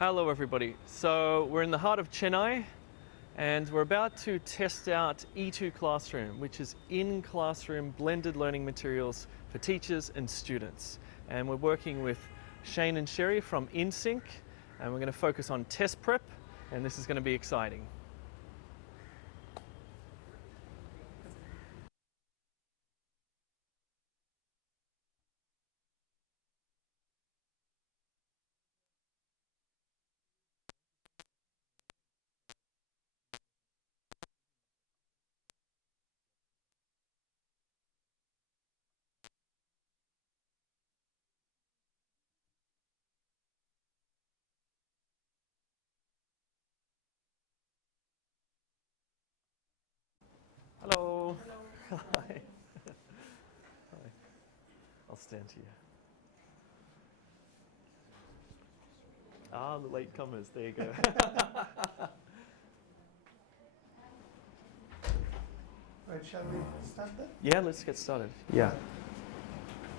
Hello everybody. So we're in the heart of Chennai and we're about to test out E2 Classroom, which is in-classroom blended learning materials for teachers and students. And we're working with Shane and Sherry from InSync, and we're going to focus on test prep, and this is going to be exciting. Hello. Hello. Hi. Hi. I'll stand here. Ah, the latecomers. There you go. Right, shall we start then? Yeah, let's get started. Yeah.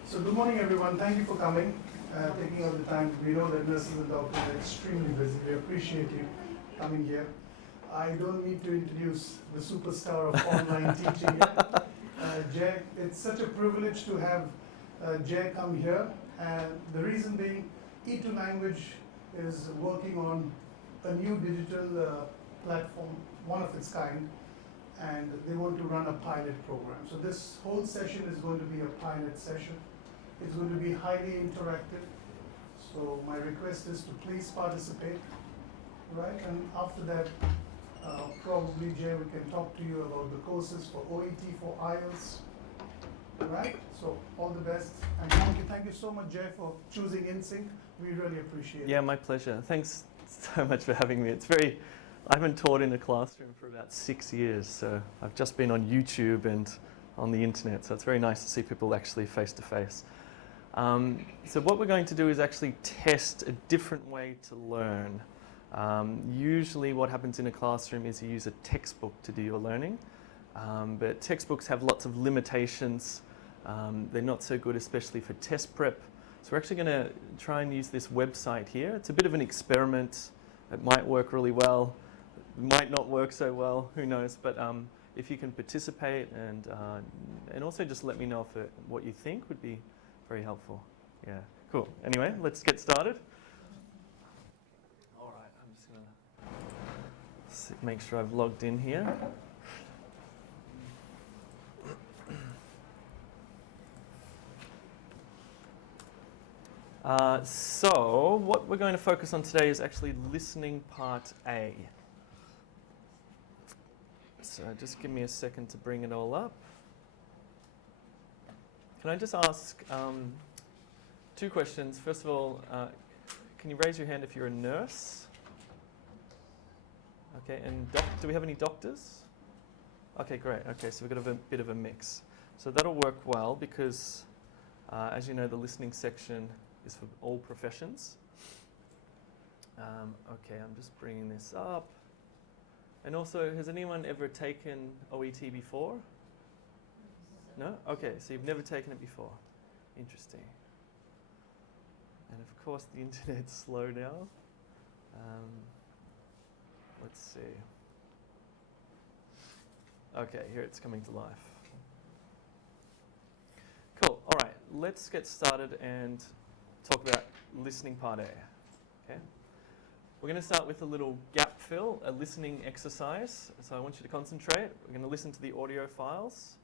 So good morning everyone, thank you for coming, taking out the time. We know that nurses and doctors are extremely busy. We appreciate you coming here. I don't need to introduce the superstar of online teaching yet. Jay, it's such a privilege to have Jay come here, and the reason being E2 Language is working on a new digital platform, one of its kind, and they want to run a pilot program. So this whole session is going to be a pilot session. It's going to be highly interactive. So my request is to please participate, right? And after that, probably Jay, we can talk to you about the courses for OET, for IELTS, right? So all the best, and thank you so much, Jay, for choosing InSync. We really appreciate it. Yeah, my pleasure. Thanks so much for having me. I haven't taught in a classroom for about 6 years, so I've just been on YouTube and on the internet, so it's very nice to see people actually face to face. So what we're going to do is actually test a different way to learn. Usually what happens in a classroom is you use a textbook to do your learning, but textbooks have lots of limitations. They're not so good, especially for test prep. So we're actually going to try and use this website here. It's a bit of an experiment. It might work really well. It might not work so well, who knows, but if you can participate and also just let me know what you think would be very helpful. Yeah, cool. Anyway, let's get started. All right, I'm just going to make sure I've logged in here. So what we're going to focus on today is actually listening part A. So just give me a second to bring it all up. Can I just ask 2 questions? First of all, can you raise your hand if you're a nurse? Okay, and do we have any doctors? Okay, great. Okay, so we've got a bit of a mix. So that'll work well because, as you know, the listening section is for all professions. Okay, I'm just bringing this up. And also, has anyone ever taken OET before? No? Okay, so you've never taken it before. Interesting. And of course, the internet's slow now. Let's see. Okay, here it's coming to life. Cool, all right, let's get started and talk about listening part A, okay? We're going to start with a little gap fill, a listening exercise. So I want you to concentrate. We're going to listen to the audio files.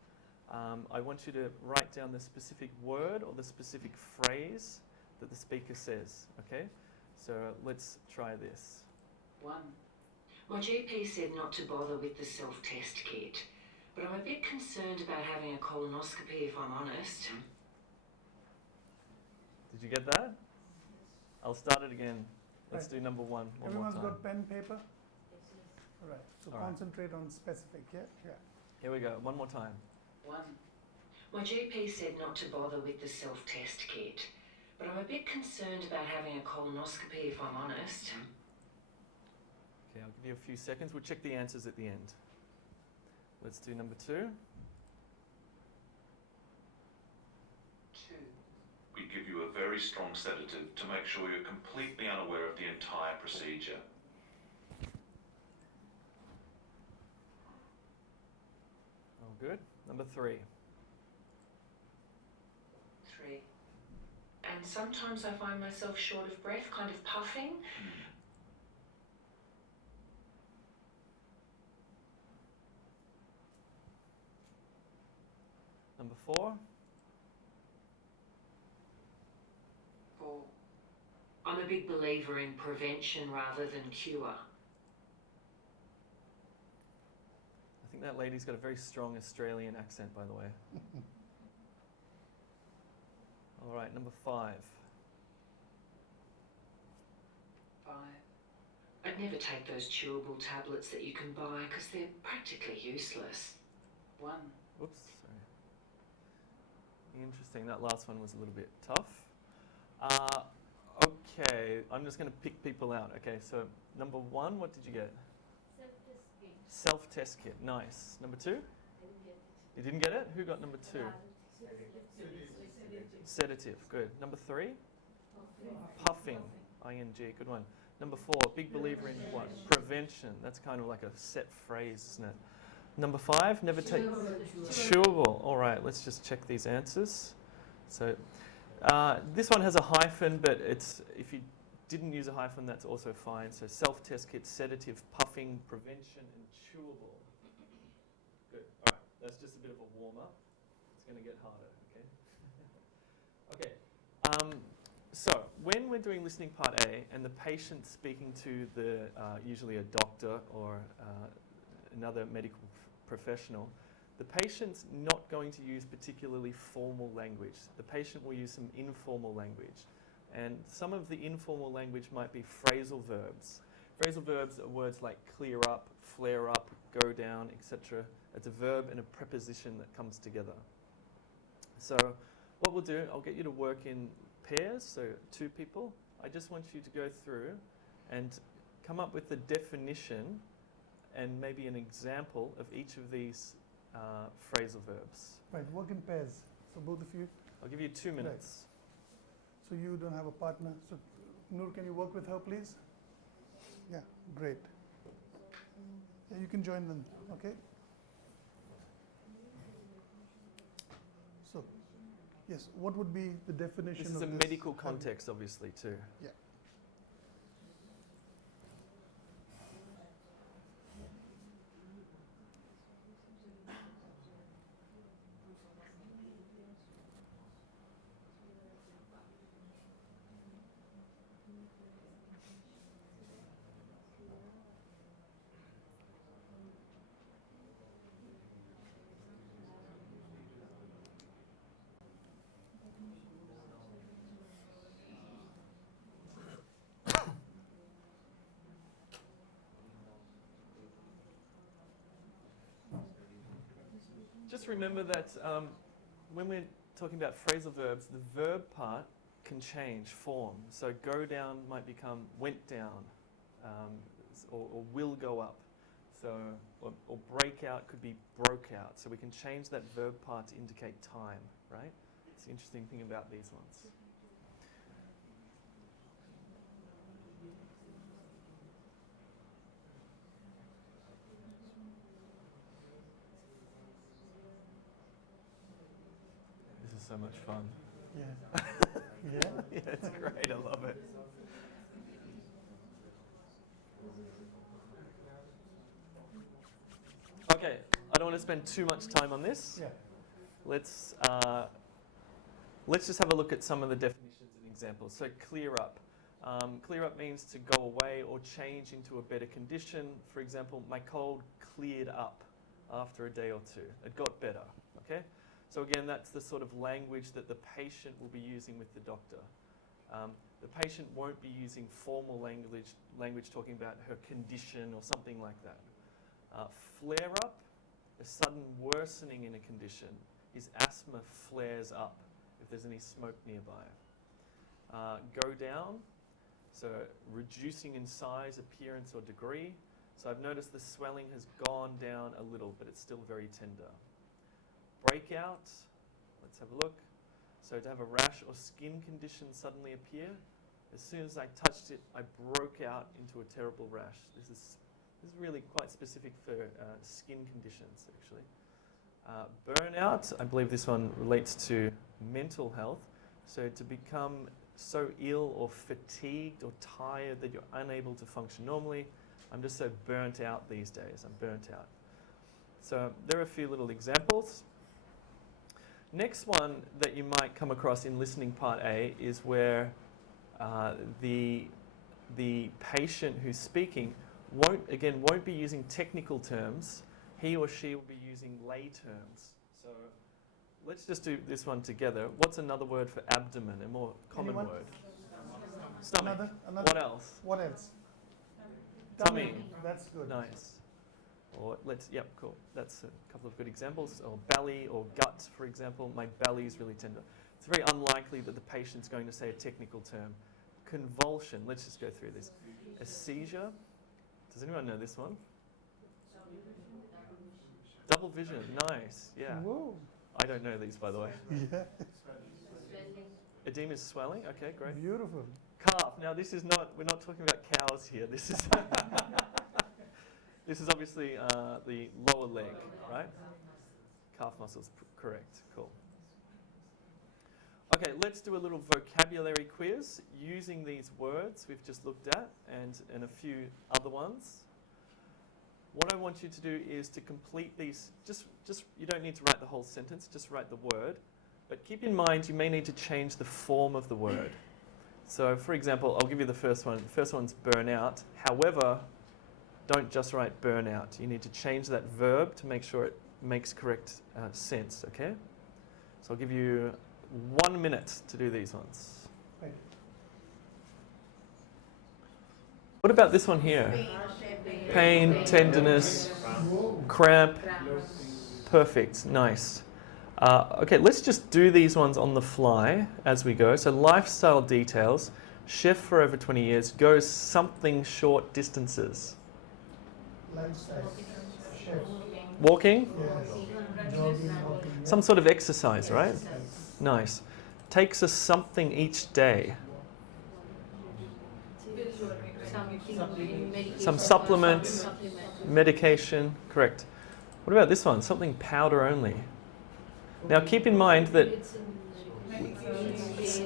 I want you to write down the specific word or the specific phrase that the speaker says, okay? So let's try this. 1. My GP said not to bother with the self-test kit, but I'm a bit concerned about having a colonoscopy if I'm honest. Did you get that? I'll start it again. Let's do number 1 one more Everyone's time. got pen, paper? All right, so All right. concentrate on specific, yeah? Yeah. Here we go, one more time. 1. My GP said not to bother with the self-test kit, but I'm a bit concerned about having a colonoscopy if I'm honest. Okay, I'll give you a few seconds. We'll check the answers at the end. Let's do number 2. 2. We give you a very strong sedative to make sure you're completely unaware of the entire procedure. Oh, good. Number 3. 3. And sometimes I find myself short of breath, kind of puffing. Number 4. 4. I'm a big believer in prevention rather than cure. I think that lady's got a very strong Australian accent, by the way. All right, number 5. 5. I'd never take those chewable tablets that you can buy because they're practically useless. 1. Oops, sorry. Interesting, that last one was a little bit tough. Okay, I'm just going to pick people out. Okay, so number 1, what did you get? Self-test kit. Self-test kit, nice. Number 2? I didn't get it. You didn't get it? Who got number 2? Sedative. Sedative, good. Number 3? Puffing. Puffing, ing, good one. Number 4, big believer in what? Prevention. That's kind of like a set phrase, isn't it? Number 5, never take... Chewable. All right, let's just check these answers. So this one has a hyphen, but it's if you didn't use a hyphen, that's also fine. So self-test kit, sedative, puffing, prevention, and chewable. Good. All right, that's just a bit of a warm-up. It's going to get harder, okay? Okay. So when we're doing listening part A and the patient speaking to the usually a doctor or another medical professional, the patient's not going to use particularly formal language. The patient will use some informal language. And some of the informal language might be phrasal verbs. Phrasal verbs are words like clear up, flare up, go down, etc. It's a verb and a preposition that comes together. So what we'll do, I'll get you to work in pairs, so 2 people. I just want you to go through and come up with the definition and maybe an example of each of these phrasal verbs. Right, work in pairs. So both of you. I'll give you 2 minutes. So you don't have a partner. So Noor, can you work with her, please? Yeah, great. Yeah, you can join them, okay? So, yes, what would be the definition This is of a this medical habit? context, obviously, too. Yeah. Just remember that when we're talking about phrasal verbs, the verb part can change form. So go down might become went down, or will go up. So, or break out could be broke out. So we can change that verb part to indicate time, right? It's the interesting thing about these ones. This is so much fun. Yeah. Yeah. Yeah, it's great. I love it. Okay, I don't want to spend too much time on this. Yeah. Let's just have a look at some of the definitions and examples. So clear up. Clear up means to go away or change into a better condition. For example, my cold cleared up after a day or 2. It got better, okay? So again, that's the sort of language that the patient will be using with the doctor. The patient won't be using formal language talking about her condition or something like that. Flare up, a sudden worsening in a condition. His asthma flares up if there's any smoke nearby. Go down, so reducing in size, appearance, or degree. So I've noticed the swelling has gone down a little, but it's still very tender. Breakout, let's have a look. So to have a rash or skin condition suddenly appear, as soon as I touched it, I broke out into a terrible rash. This is really quite specific for skin conditions, actually. Burnout, I believe this one relates to mental health. So to become so ill or fatigued or tired that you're unable to function normally. I'm just so burnt out these days. I'm burnt out. So there are a few little examples. Next one that you might come across in listening part A is where the patient who's speaking won't be using technical terms. He or she will be using lay terms. So let's just do this one together. What's another word for abdomen, a more common Anyone? word? Stomach. Another. What else? What else? Tummy. That's good. Nice. Or yep, cool. That's a couple of good examples. Or belly or gut, for example. My belly is really tender. It's very unlikely that the patient's going to say a technical term. Convulsion. Let's just go through this. A seizure. Does anyone know this one? Double vision. Nice. Yeah. Whoa. I don't know these, by the way. Yeah. Edema is swelling. Okay, great. Beautiful. Calf. Now this is not. We're not talking about cows here. This is. This is obviously the lower leg, right? Calf muscles. Correct. Cool. Okay, let's do a little vocabulary quiz using these words we've just looked at and a few other ones. What I want you to do is to complete these. Just you don't need to write the whole sentence. Just write the word. But keep in mind, you may need to change the form of the word. So, for example, I'll give you the first one. The first one's burnout. However, don't just write burnout. You need to change that verb to make sure it makes correct sense, okay? So I'll give you 1 minute to do these ones. Right. What about this one here? Pain, tenderness, cramp. Perfect, nice. Okay, let's just do these ones on the fly as we go. So lifestyle details, chef for over 20 years, goes something short distances. Lifestyle. Chef. Walking, Yes. Jogging, walking. some sort of exercise, right? Nice. Takes us something each day. Some supplements, medication, correct. What about this one? Something powder only. Now keep in mind that,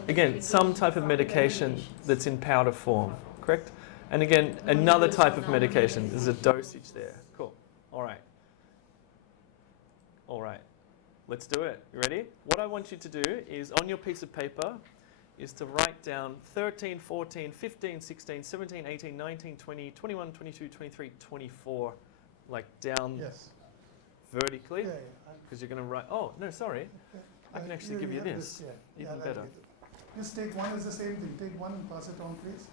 again, some type of medication that's in powder form, correct? And again, another type of medication. There's a dosage there. Cool. All right. All right. Let's do it. You ready? What I want you to do is, on your piece of paper, is to write down 13, 14, 15, 16, 17, 18, 19, 20, 21, 22, 23, 24, like down Yes. vertically. Yeah, Because you're going to write, oh, no, sorry. I can actually give you this. Yeah. Even Yeah, better. that'll get it. Just take one, is the same thing. Take one and pass it on, please.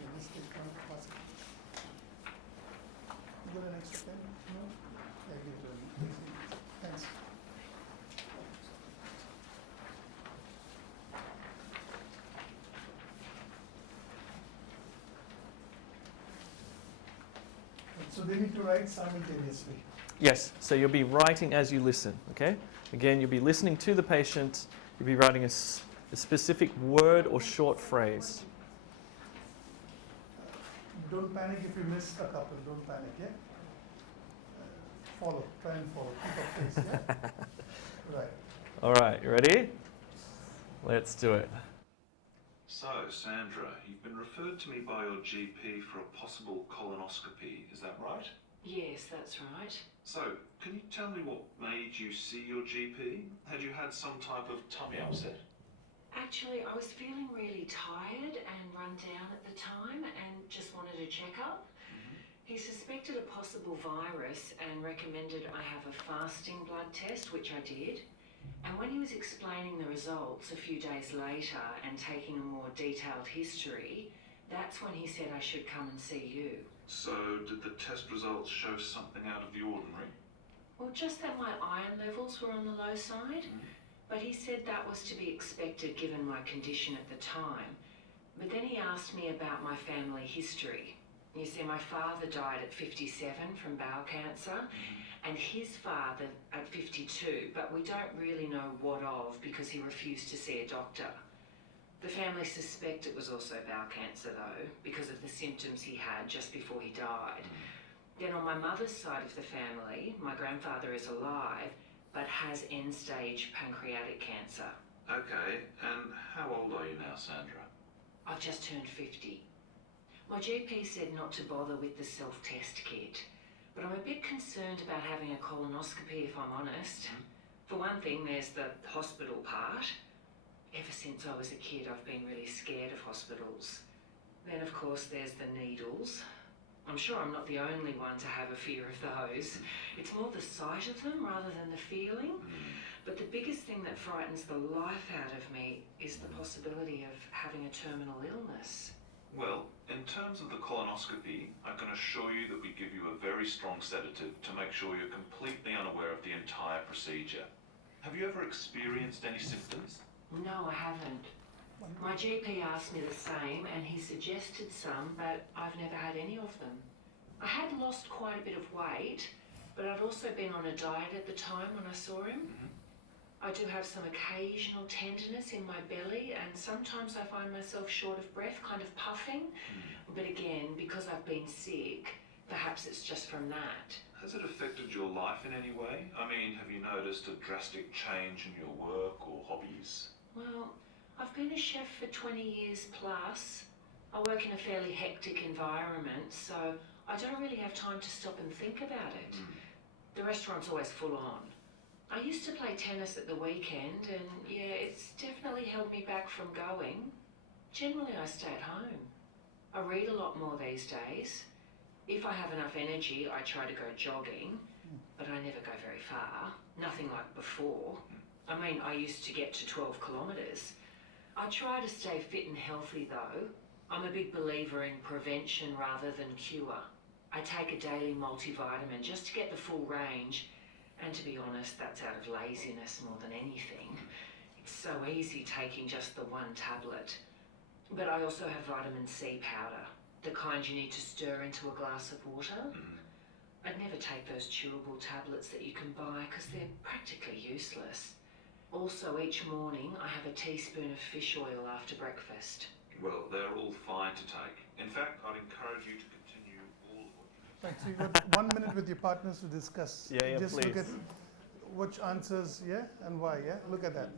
Yeah, just take one, pass it. You got an extra pen? No? Yeah, give it to me. Thanks. So they need to write simultaneously. Yes, so you'll be writing as you listen, okay? Again, you'll be listening to the patient, you'll be writing a specific word or short phrase. Don't panic if you miss a couple, don't panic, yeah? Follow, try and follow, keep up pace, yeah? Right. All right, you ready? Let's do it. So, Sandra, you've been referred to me by your GP for a possible colonoscopy, is that right? Yes, that's right. So, can you tell me what made you see your GP? Had you had some type of tummy upset? Actually, I was feeling really tired and run down at the time and just wanted a checkup. He suspected a possible virus and recommended I have a fasting blood test, which I did. And when he was explaining the results a few days later and taking a more detailed history, that's when he said I should come and see you. So, did the test results show something out of the ordinary? Well, just that my iron levels were on the low side, but he said that was to be expected given my condition at the time. But then he asked me about my family history. You see, my father died at 57 from bowel cancer, and his father at 52, but we don't really know what of because he refused to see a doctor. The family suspect it was also bowel cancer though, because of the symptoms he had just before he died. Then on my mother's side of the family, my grandfather is alive, but has end-stage pancreatic cancer. Okay, and how old are you now, Sandra? I've just turned 50. My GP said not to bother with the self-test kit, but I'm a bit concerned about having a colonoscopy if I'm honest. For one thing, there's the hospital part. Ever since I was a kid, I've been really scared of hospitals. Then, of course, there's the needles. I'm sure I'm not the only one to have a fear of those. It's more the sight of them rather than the feeling. But the biggest thing that frightens the life out of me is the possibility of having a terminal illness. Well, in terms of the colonoscopy, I can assure you that we give you a very strong sedative to make sure you're completely unaware of the entire procedure. Have you ever experienced any symptoms? No, I haven't. My GP asked me the same and he suggested some, but I've never had any of them. I had lost quite a bit of weight, but I'd also been on a diet at the time when I saw him. I do have some occasional tenderness in my belly and sometimes I find myself short of breath, kind of puffing. But again, because I've been sick, perhaps it's just from that. Has it affected your life in any way? I mean, have you noticed a drastic change in your work or hobbies? Well, I've been a chef for 20 years plus. I work in a fairly hectic environment, so I don't really have time to stop and think about it. The restaurant's always full on. I used to play tennis at the weekend and yeah, it's definitely held me back from going. Generally I stay at home. I read a lot more these days. If I have enough energy, I try to go jogging, but I never go very far. Nothing like before. I mean, I used to get to 12 kilometres. I try to stay fit and healthy though. I'm a big believer in prevention rather than cure. I take a daily multivitamin just to get the full range. And to be honest, that's out of laziness more than anything. It's so easy taking just the one tablet. But I also have vitamin C powder, the kind you need to stir into a glass of water. I'd never take those chewable tablets that you can buy because they're practically useless. Also, each morning I have a teaspoon of fish oil after breakfast. Well, they're all fine to take. In fact, I'd encourage you to continue all of what you Right, so you've got 1 minute with your partners to discuss. Yeah, Just please. look at which answers, yeah, and why, yeah? Look at that.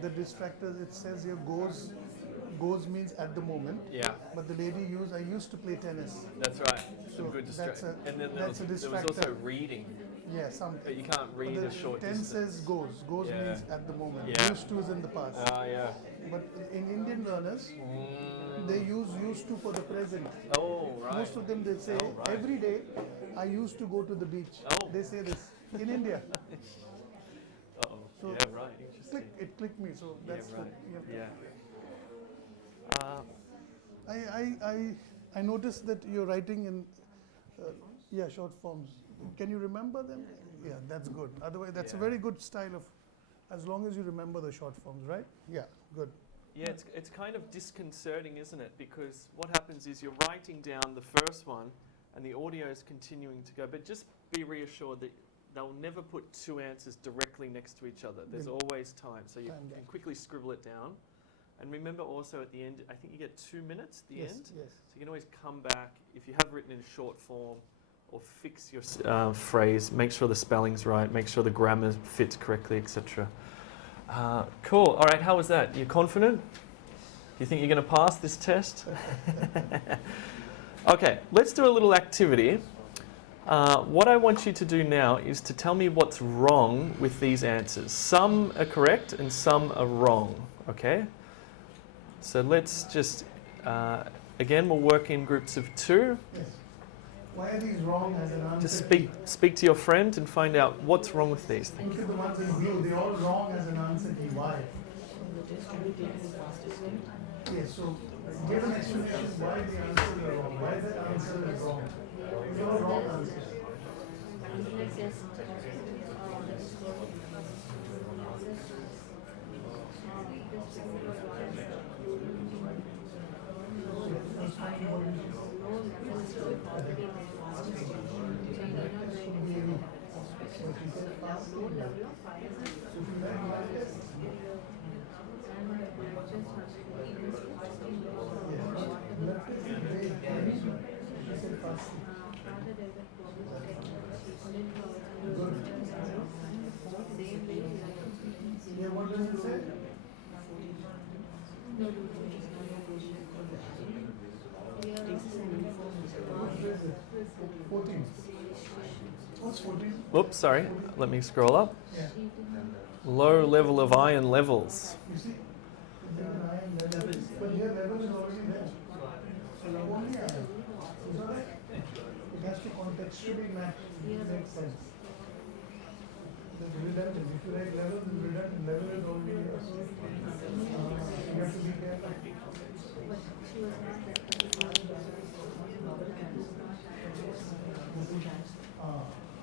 The distractors, it says here goes means at the moment. Yeah, But the lady I used to play tennis. that's right. Some So good that's distraction. a- And then that's a there was distractor. also reading. Yeah, something. But you can't read But a short the tense distance. says goes. Goes Yeah. means at the moment. Yeah. Used to is in the past. Yeah. But in Indian learners, they use used to for the present. Oh, right. Most of them they say Oh, right. every day I used to go to the beach. Oh. They say this in India. Uh-oh. So Yeah, right. Interesting. It clicked me. So that's yeah, right. what, Yeah. I noticed that you're writing in short forms. Can you remember them? Yeah, that's good. Otherwise, that's a Yeah. very good style of, as long as you remember the short forms, right? Yeah, good. Yeah, it's kind of disconcerting, isn't it? Because what happens is you're writing down the first one and the audio is continuing to go. But just be reassured that they'll never put two answers directly next to each other. There's Good. always time. So you Time can gap. quickly scribble it down. And remember also at the end, I think you get 2 minutes at the Yes, end. yes. So you can always come back, if you have written in short form, or fix your phrase, make sure the spelling's right, make sure the grammar fits correctly, etc. Cool. All right, how was that? You confident? Do you think you're going to pass this test? Okay, let's do a little activity. What I want you to do now is to tell me what's wrong with these answers. Some are correct and some are wrong, okay? So let's just, again, we'll work in groups of 2. Yes. Why are these wrong as an answer? Just speak to your friend and find out what's wrong with these things. Look at the ones in blue. They're all wrong as an answer key. Why? Yes, so give an explanation why the answers are wrong. Why the answer is wrong. They're all wrong answers. First one So if you write blood test, yeah, what does it say? 14. What's 14? Whoops, sorry. Let me scroll up. Yeah. Low level of iron levels. You see? But here level is already there. So only iron. Is that right? It has to contextually make sense. It's redundant. If you write level, it's redundant. Level is already there. You have to be careful.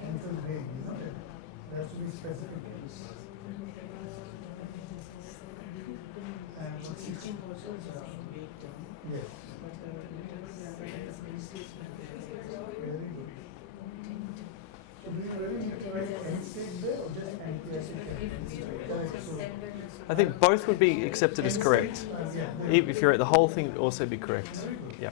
Answer is vague, isn't it? It has to be specific. And what's 16? Yes. Very good. So do you really need to write end state there or just anti-acid? I think both would be accepted as correct. If you write the whole thing, it would also be correct. Yeah.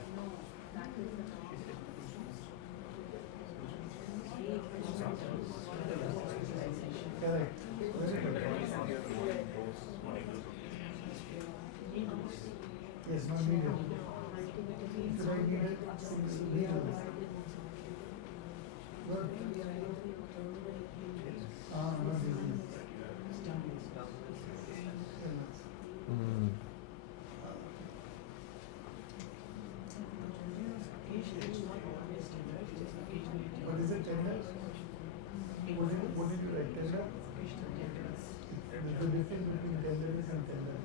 Correct. Very good. Yes, not needed. If you write needed, needed. Good. Not easy. Mm. What is it, tender? What did you write, tender? The difference between tenderness and tender.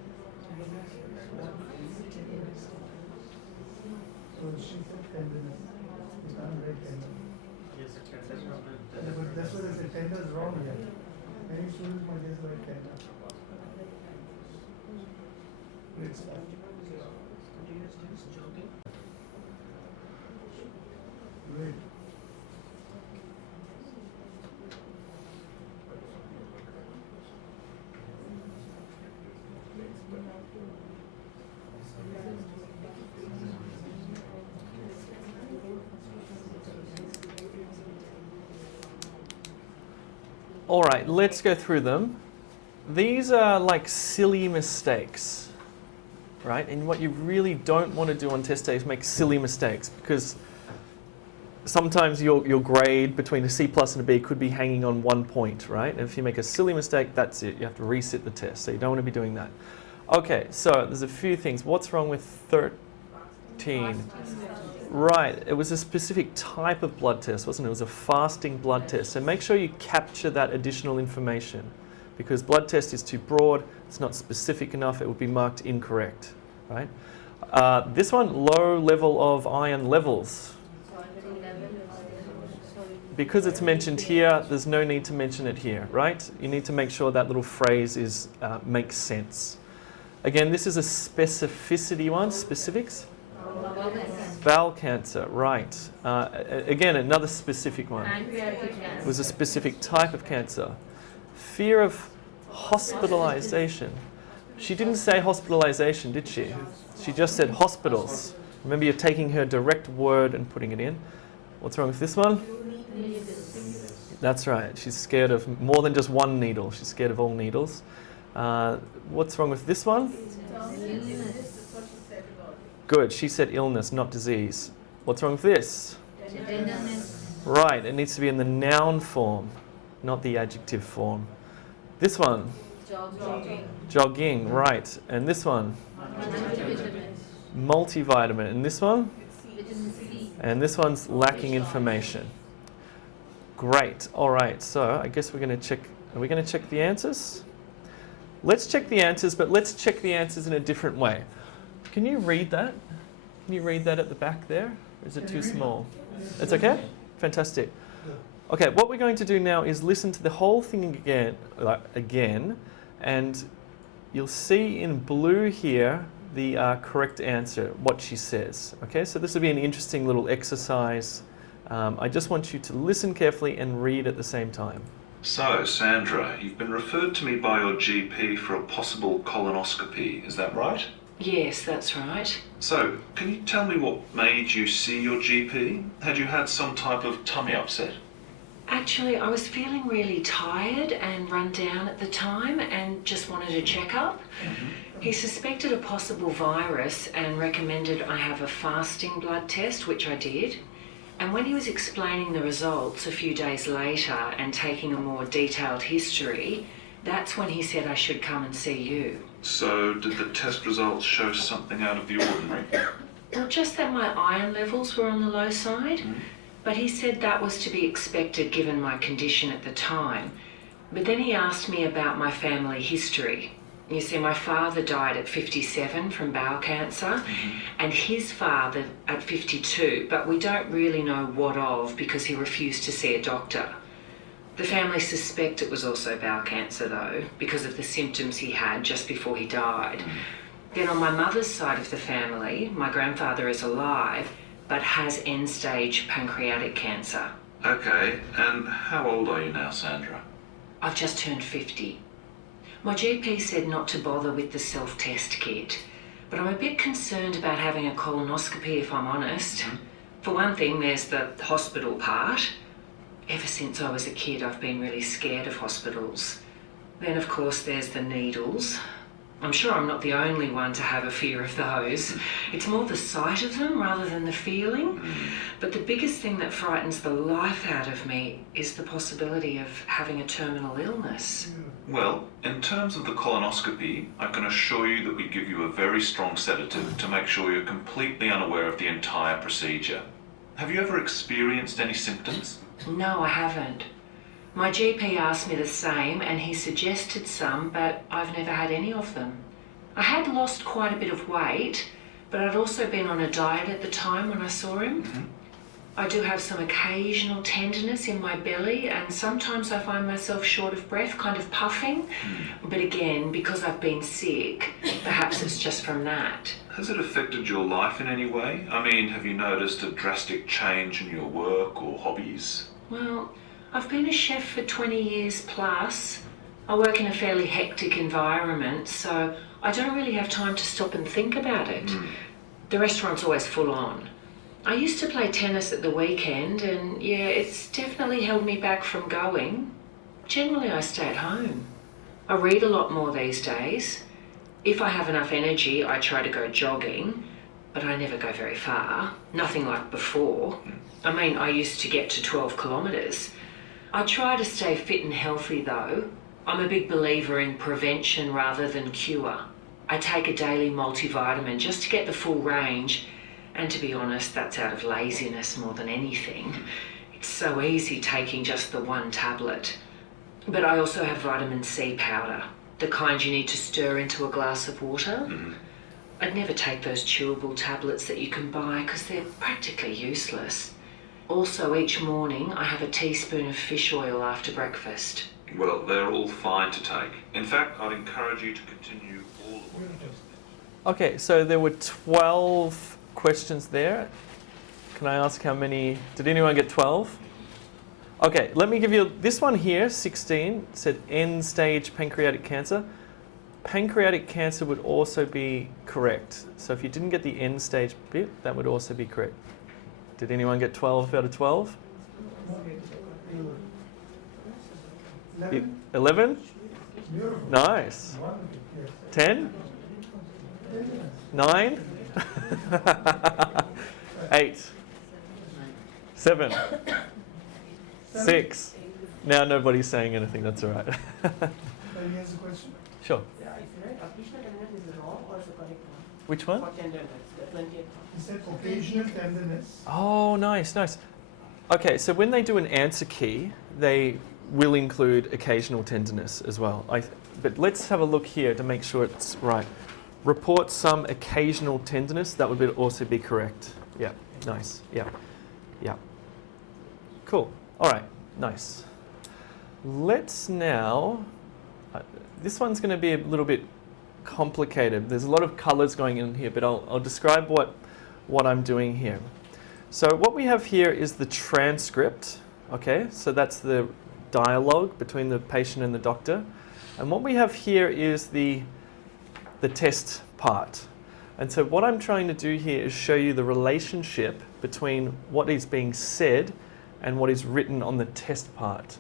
So she said tenderness. You can't write tender. Yeah, but that's what I said, tender is wrong here. Many students might just write tender. Great stuff. Great. All right, let's go through them. These are like silly mistakes, right? And what you really don't want to do on test day is make silly mistakes, because sometimes your grade between a C+ and a B could be hanging on 1 point, right? And if you make a silly mistake, that's it. You have to resit the test, so you don't want to be doing that. Okay, so there's a few things. What's wrong with 13? Right, it was a specific type of blood test, wasn't it? It was a fasting blood test. So make sure you capture that additional information, because blood test is too broad, it's not specific enough, it would be marked incorrect, right? This one, low level of iron levels. Because it's mentioned here, there's no need to mention it here, right? You need to make sure that little phrase is makes sense. Again, this is a specificity one, specifics. Bowel cancer, right. Again, another specific one. It was a specific type of cancer. Fear of hospitalization. She didn't say hospitalization, did she? She just said hospitals. Remember, you're taking her direct word and putting it in. What's wrong with this one? That's right. She's scared of more than just one needle. She's scared of all needles. What's wrong with this one? Good. She said illness, not disease. What's wrong with this? Right. It needs to be in the noun form, not the adjective form. This one? Jogging. Right. And this one? Multivitamin. And this one? And this one's lacking information. Great. All right. So I guess we're going to check. Are we going to check the answers? Let's check the answers, but let's check the answers in a different way. Can you read that? Can you read that at the back there? Or is it too small? It's okay? Fantastic. Okay, what we're going to do now is listen to the whole thing again, and you'll see in blue here the correct answer, what she says. Okay, so this will be an interesting little exercise. I just want you to listen carefully and read at the same time. So, Sandra, you've been referred to me by your GP for a possible colonoscopy, is that right? Yes, that's right. So, can you tell me what made you see your GP? Had you had some type of tummy upset? Actually, I was feeling really tired and run down at the time and just wanted a checkup. He suspected a possible virus and recommended I have a fasting blood test, which I did. And when he was explaining the results a few days later and taking a more detailed history, that's when he said I should come and see you. So, did the test results show something out of the ordinary? Well, just that my iron levels were on the low side, but he said that was to be expected given my condition at the time. But then he asked me about my family history. You see, my father died at 57 from bowel cancer, and his father at 52, but we don't really know what of because he refused to see a doctor. The family suspect it was also bowel cancer though, because of the symptoms he had just before he died. Then on my mother's side of the family, my grandfather is alive, but has end-stage pancreatic cancer. Okay, and how old are you now, Sandra? I've just turned 50. My GP said not to bother with the self-test kit, but I'm a bit concerned about having a colonoscopy if I'm honest. For one thing, there's the hospital part. Ever since I was a kid, I've been really scared of hospitals. Then, of course, there's the needles. I'm sure I'm not the only one to have a fear of those. It's more the sight of them rather than the feeling. But the biggest thing that frightens the life out of me is the possibility of having a terminal illness. Well, in terms of the colonoscopy, I can assure you that we give you a very strong sedative to make sure you're completely unaware of the entire procedure. Have you ever experienced any symptoms? No, I haven't. My GP asked me the same and he suggested some, but I've never had any of them. I had lost quite a bit of weight, but I'd also been on a diet at the time when I saw him. I do have some occasional tenderness in my belly and sometimes I find myself short of breath, kind of puffing. But again, because I've been sick, perhaps it's just from that. Has it affected your life in any way? I mean, have you noticed a drastic change in your work or hobbies? Well, I've been a chef for 20 years plus. I work in a fairly hectic environment, so I don't really have time to stop and think about it. The restaurant's always full on. I used to play tennis at the weekend and yeah, it's definitely held me back from going. Generally I stay at home. I read a lot more these days. If I have enough energy, I try to go jogging, but I never go very far. Nothing like before. I mean, I used to get to 12 kilometres. I try to stay fit and healthy though. I'm a big believer in prevention rather than cure. I take a daily multivitamin just to get the full range, and to be honest, that's out of laziness more than anything. It's so easy taking just the one tablet. But I also have vitamin C powder, the kind you need to stir into a glass of water. I'd never take those chewable tablets that you can buy because they're practically useless. Also, each morning I have a teaspoon of fish oil after breakfast. Well, they're all fine to take. In fact, I'd encourage you to continue all of what you just mentioned. Okay, so there were 12 questions there. Can I ask how many? Did anyone get 12? Okay, let me give you this one here, 16, said end-stage pancreatic cancer. Pancreatic cancer would also be correct. So if you didn't get the end-stage bit, that would also be correct. Did anyone get 12 out of 12? 11? Nice. 10? 9? 8? 7? 6? Now nobody's saying anything, that's all right. Here's a question. Sure. Yeah, if you write occasional tenderness is wrong or is the correct one? Which one? For tenderness, the 20th one. He said occasional tenderness. Oh, nice, nice. Okay, so when they do an answer key, they will include occasional tenderness as well. But let's have a look here to make sure it's right. Report some occasional tenderness, that would also be correct. Yeah, nice, yeah, yeah. Cool, all right, nice. Let's now, this one's going to be a little bit complicated. There's a lot of colors going in here, but I'll describe what I'm doing here. So what we have here is the transcript, okay? So that's the dialogue between the patient and the doctor. And what we have here is the test part. And so what I'm trying to do here is show you the relationship between what is being said and what is written on the test part.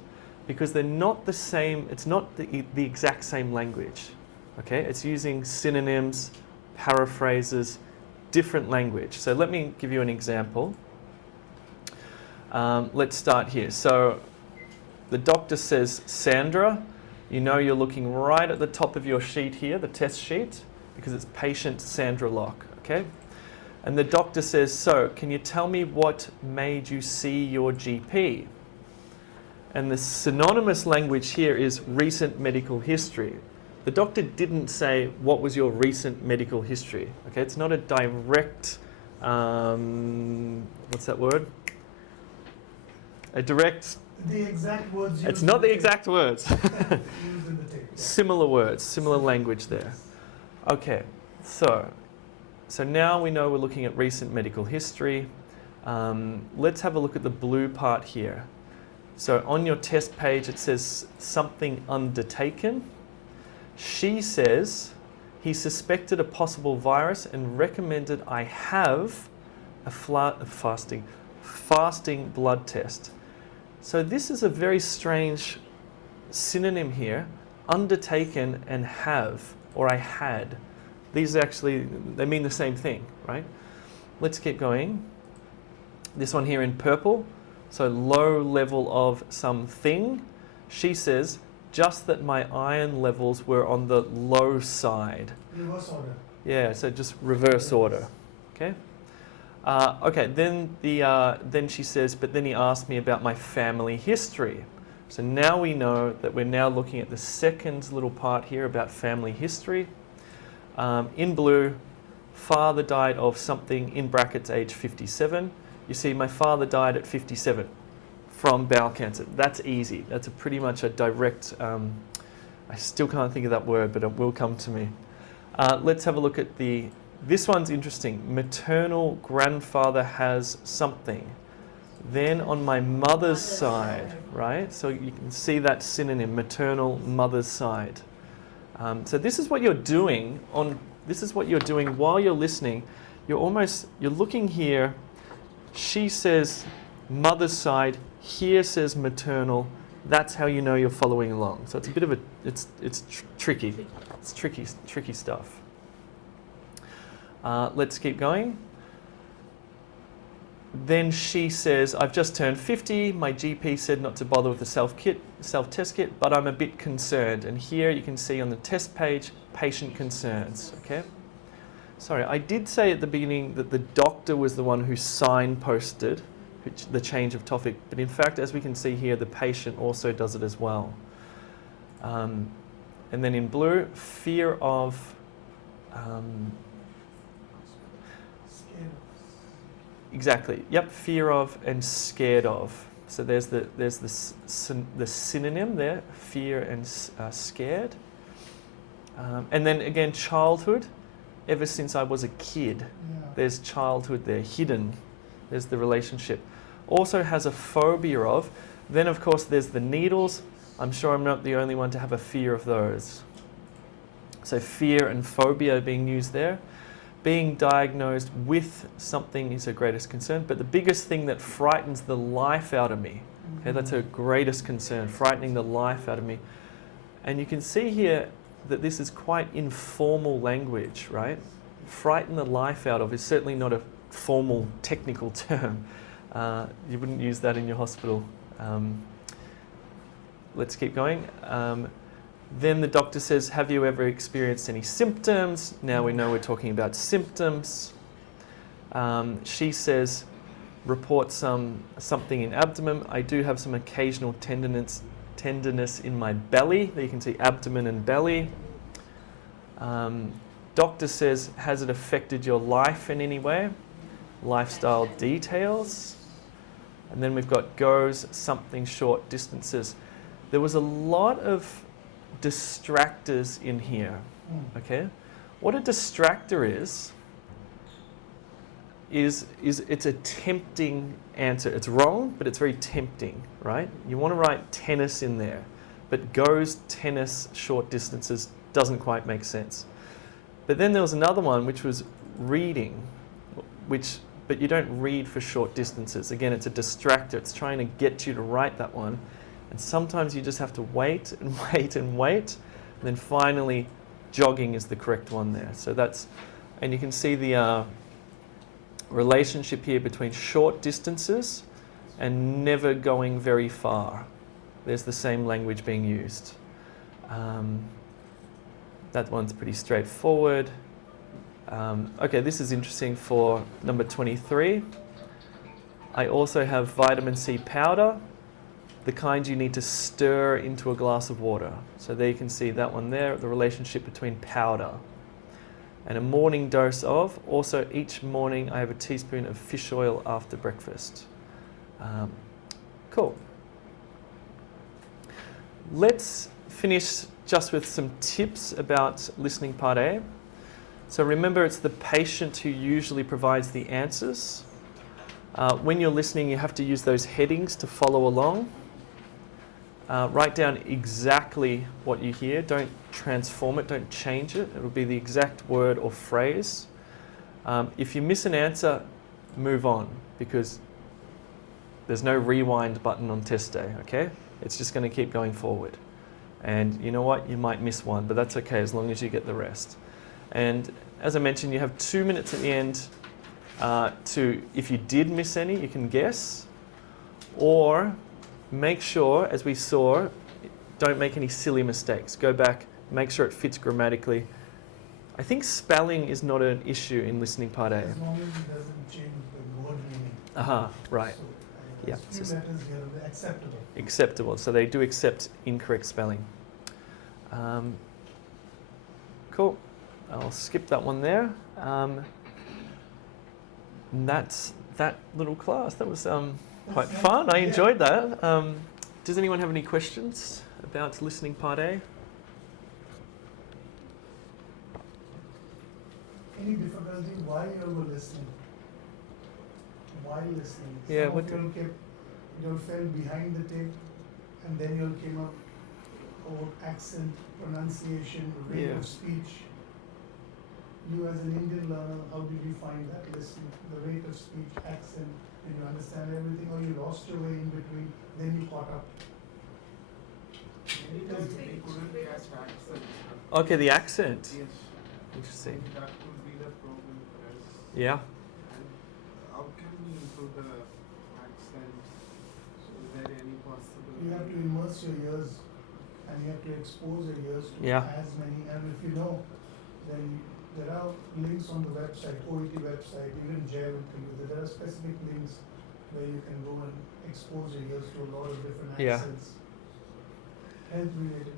Because they're not the same, it's not the exact same language. Okay, it's using synonyms, paraphrases, different language. So let me give you an example. Let's start here. So the doctor says, Sandra, you know you're looking right at the top of your sheet here, the test sheet, because it's patient Sandra Locke, okay? And the doctor says, so can you tell me what made you see your GP? And the synonymous language here is recent medical history. The doctor didn't say, what was your recent medical history? Okay, it's not a direct, what's that word? A direct, The exact words used it's in not the tape. exact words. Used in the tape. Yeah. Similar words, similar language there. Okay, so now we know we're looking at recent medical history. Let's have a look at the blue part here. So on your test page it says something undertaken. She says he suspected a possible virus and recommended I have a fasting blood test. So this is a very strange synonym here, undertaken and have, or I had. These actually, they mean the same thing, right? Let's keep going. This one here in purple, so low level of something. She says, just that my iron levels were on the low side. Reverse order. Yeah, so just reverse order, okay? Okay, then she says, but then he asked me about my family history. So now we know that we're now looking at the second little part here about family history. In blue, father died of something, in brackets, age 57. You see, my father died at 57 from bowel cancer. That's easy. That's pretty much a direct, I still can't think of that word, but it will come to me. Let's have a look at this one's interesting. Maternal grandfather has something. Then on my mother's side, right? So you can see that synonym, maternal mother's side. So this is what you're doing while you're listening. You're looking here. She says mother's side, here says maternal. That's how you know you're following along. So it's a bit of it's tricky. It's tricky stuff. Let's keep going. Then she says, I've just turned 50. My GP said not to bother with the self-test kit, but I'm a bit concerned. And here you can see on the test page, patient concerns. Okay. Sorry, I did say at the beginning that the doctor was the one who signposted the change of topic, but in fact, as we can see here, the patient also does it as well. And then in blue, fear of. Exactly. Yep. Fear of and scared of. So there's the synonym there. Fear and scared. And then again, childhood. Ever since I was a kid, there's childhood there, hidden. There's the relationship. Also has a phobia of. Then of course there's the needles. I'm sure I'm not the only one to have a fear of those. So fear and phobia being used there. Being diagnosed with something is her greatest concern, but the biggest thing that frightens the life out of me, okay, that's her greatest concern, frightening the life out of me. And you can see here that this is quite informal language, right? Frighten the life out of is certainly not a formal technical term. You wouldn't use that in your hospital. Let's keep going. Then the doctor says, have you ever experienced any symptoms? Now we know we're talking about symptoms. She says, report something in abdomen. I do have some occasional tenderness in my belly. There you can see abdomen and belly. Doctor says, has it affected your life in any way? Lifestyle details. And then we've got goes something short distances. There was a lot of distractors in here, okay? What a distractor is, is it's a tempting answer. It's wrong, but it's very tempting, right? You want to write tennis in there, but goes, tennis, short distances doesn't quite make sense. But then there was another one which was reading, but you don't read for short distances. Again, it's a distractor. It's trying to get you to write that one. And sometimes you just have to wait and wait and wait. And then finally, jogging is the correct one there. So that's, and you can see the relationship here between short distances and never going very far. There's the same language being used. That one's pretty straightforward. Okay, this is interesting for number 23. I also have vitamin C powder, the kind you need to stir into a glass of water. So there you can see that one there, the relationship between powder. And a morning dose of, also each morning I have a teaspoon of fish oil after breakfast. Cool. Let's finish just with some tips about listening part A. So remember, it's the patient who usually provides the answers. When you're listening, you have to use those headings to follow along. Write down exactly what you hear. Don't transform it, don't change it. It'll be the exact word or phrase. If you miss an answer, move on, because there's no rewind button on test day, okay? It's just going to keep going forward. And you know what? You might miss one, but that's okay as long as you get the rest. And as I mentioned, you have 2 minutes at the end to, if you did miss any, you can guess. Or make sure, as we saw, don't make any silly mistakes. Go back, make sure it fits grammatically. I think spelling is not an issue in listening part A. As long as it doesn't change the word meaning. Aha, right. So, Yeah, few so- letters here are acceptable. Acceptable. So they do accept incorrect spelling. Cool. I'll skip that one there. And that's that little class. That was quite That's fun. I yeah. enjoyed that. Does anyone have any questions about listening part A? Any difficulty while you were listening? While listening. Yeah, Some what of you'll fell behind the tape, and then you'll came up over accent, pronunciation, rate Yeah. of speech. You as an Indian learner, how did you find that listening? The rate of speech, accent, did you understand everything, or you lost your way in between, then you caught up? Because they couldn't catch accent. Okay, the accent. Yes. Interesting. That could be the problem for us. Yeah. And how can we improve the accent? So is there any possibility? You have to immerse your ears, and you have to expose your ears to Yeah. as many, and if you know, then there are links on the website, OET website, even Jay will tell you that there are specific links where you can go and expose your ears to a lot of different Yeah. accents. Health related talks.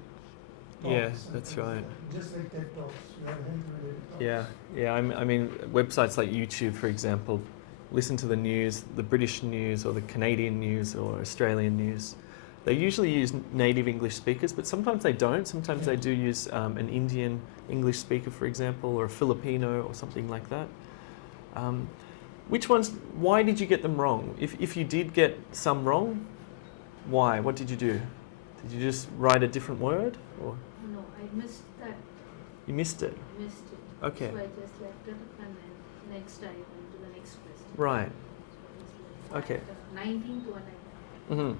Yeah, and that's things right. like that. Just like TED Talks, you have health related talks. Yeah. I mean, websites like YouTube, for example, listen to the news, the British news or the Canadian news or Australian news. They usually use native English speakers, but sometimes they don't. Sometimes Yeah. they do use an Indian English speaker, for example, or a Filipino or something like that. Which ones, why did you get them wrong? If you did get some wrong, why? What did you do? Did you just write a different word? Or No, I missed that. you missed it? Missed it. Okay. So I just left it, and then next I went to the next question. Right. So it's like Okay. the 19th one I got. Mm-hmm.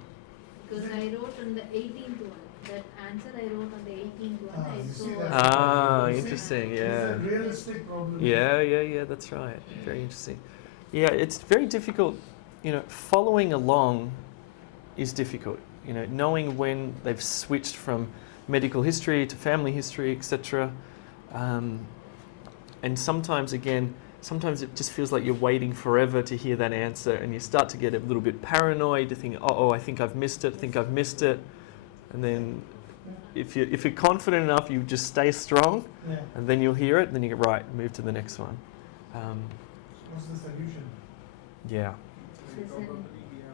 Because I wrote on the 18th one. That answer I wrote on the 18th one. Ah, I you see saw. that? Ah, You see, interesting, it's yeah. a realistic problem. Yeah, that's right. Very interesting. Yeah, it's very difficult, following along is difficult. Knowing when they've switched from medical history to family history, etc. And sometimes it just feels like you're waiting forever to hear that answer, and you start to get a little bit paranoid, to think, oh, I think I've missed it, and then if you're confident enough, you just stay strong, Yeah. and then you'll hear it, and then you get right, move to the next one. What's the solution? Yeah. Listen.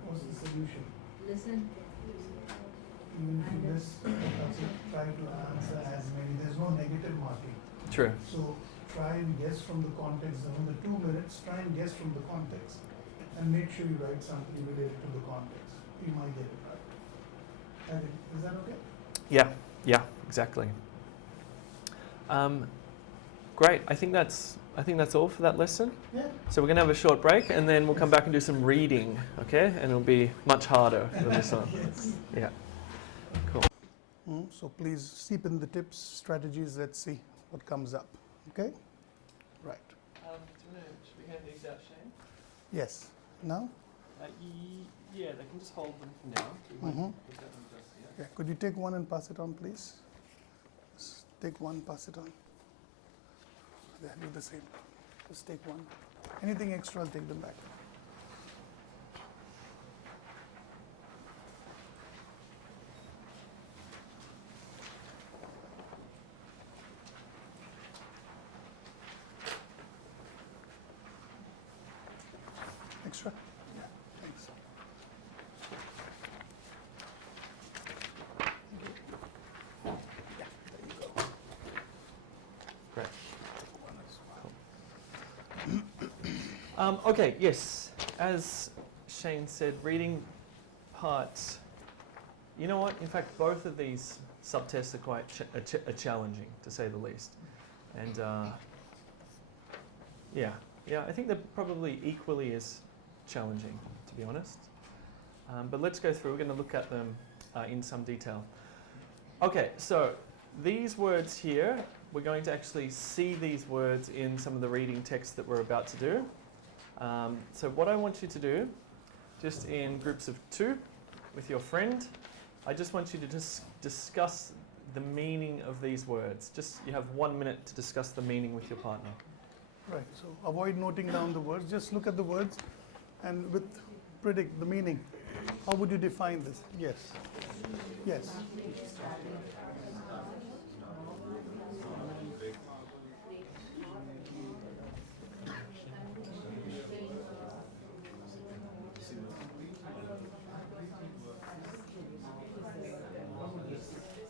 What's the solution? Listen. Even if you miss, try to answer as many. There's no negative marking. True. So try and guess from the context. In the 2 minutes, try and guess from the context, and make sure you write something related to the context. You might get it right. I think, is that okay? Yeah, exactly. Great. I think that's all for that lesson. Yeah. So we're going to have a short break, and then we'll come back and do some reading, okay? And it'll be much harder than this one. Yes. Yeah. Cool. So please steep in the tips, strategies. Let's see what comes up. Okay. Right. Should we hand these out, Shane? Yes. Now. Yeah, they can just hold them for now. Mm-hmm. Yeah. Could you take one and pass it on, please? Just take one, pass it on. Yeah, do the same. Just take one. Anything extra, I'll take them back. Extra? Yeah. Thanks. Yeah, there you go. Great. Take one as well. Okay, yes. As Shane said, reading parts. You know what? In fact, both of these subtests are quite challenging, to say the least. And yeah, I think they're probably equally as challenging, to be honest. But let's go through. We're going to look at them in some detail. Okay, so these words here, we're going to actually see these words in some of the reading text that we're about to do. So what I want you to do, just in groups of 2 with your friend, I just want you to discuss the meaning of these words. Just, you have 1 minute to discuss the meaning with your partner. Right. So avoid noting down the words. Just look at the words and predict the meaning. How would you define this? Yes. Yes.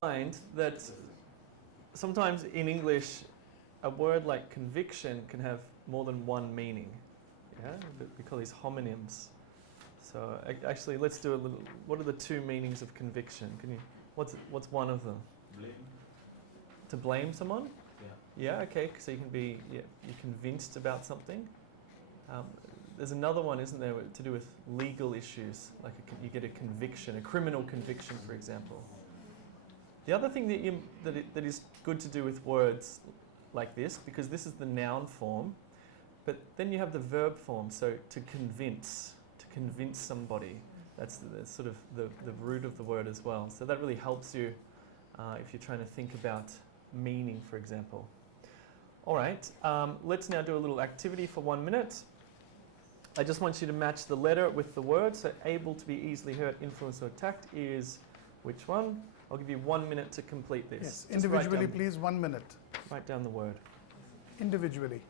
Find that sometimes in English, a word like conviction can have more than one meaning. Yeah, we call these homonyms. So actually, let's do a little. What are the 2 meanings of conviction? What's one of them? Blame. To blame someone? Yeah. Yeah. Okay. So you can be you're convinced about something. There's another one, isn't there, to do with legal issues, like you get a conviction, a criminal conviction, for example. The other thing that is good to do with words like this, because this is the noun form, but then you have the verb form, so to convince somebody. That's the sort of the root of the word as well. So that really helps you if you're trying to think about meaning, for example. All right, let's now do a little activity for 1 minute. I just want you to match the letter with the word. So able to be easily hurt, influenced, or attacked is which one? I'll give you 1 minute to complete this. Yes. Just Individually, please. 1 minute. Write down the word. Individually.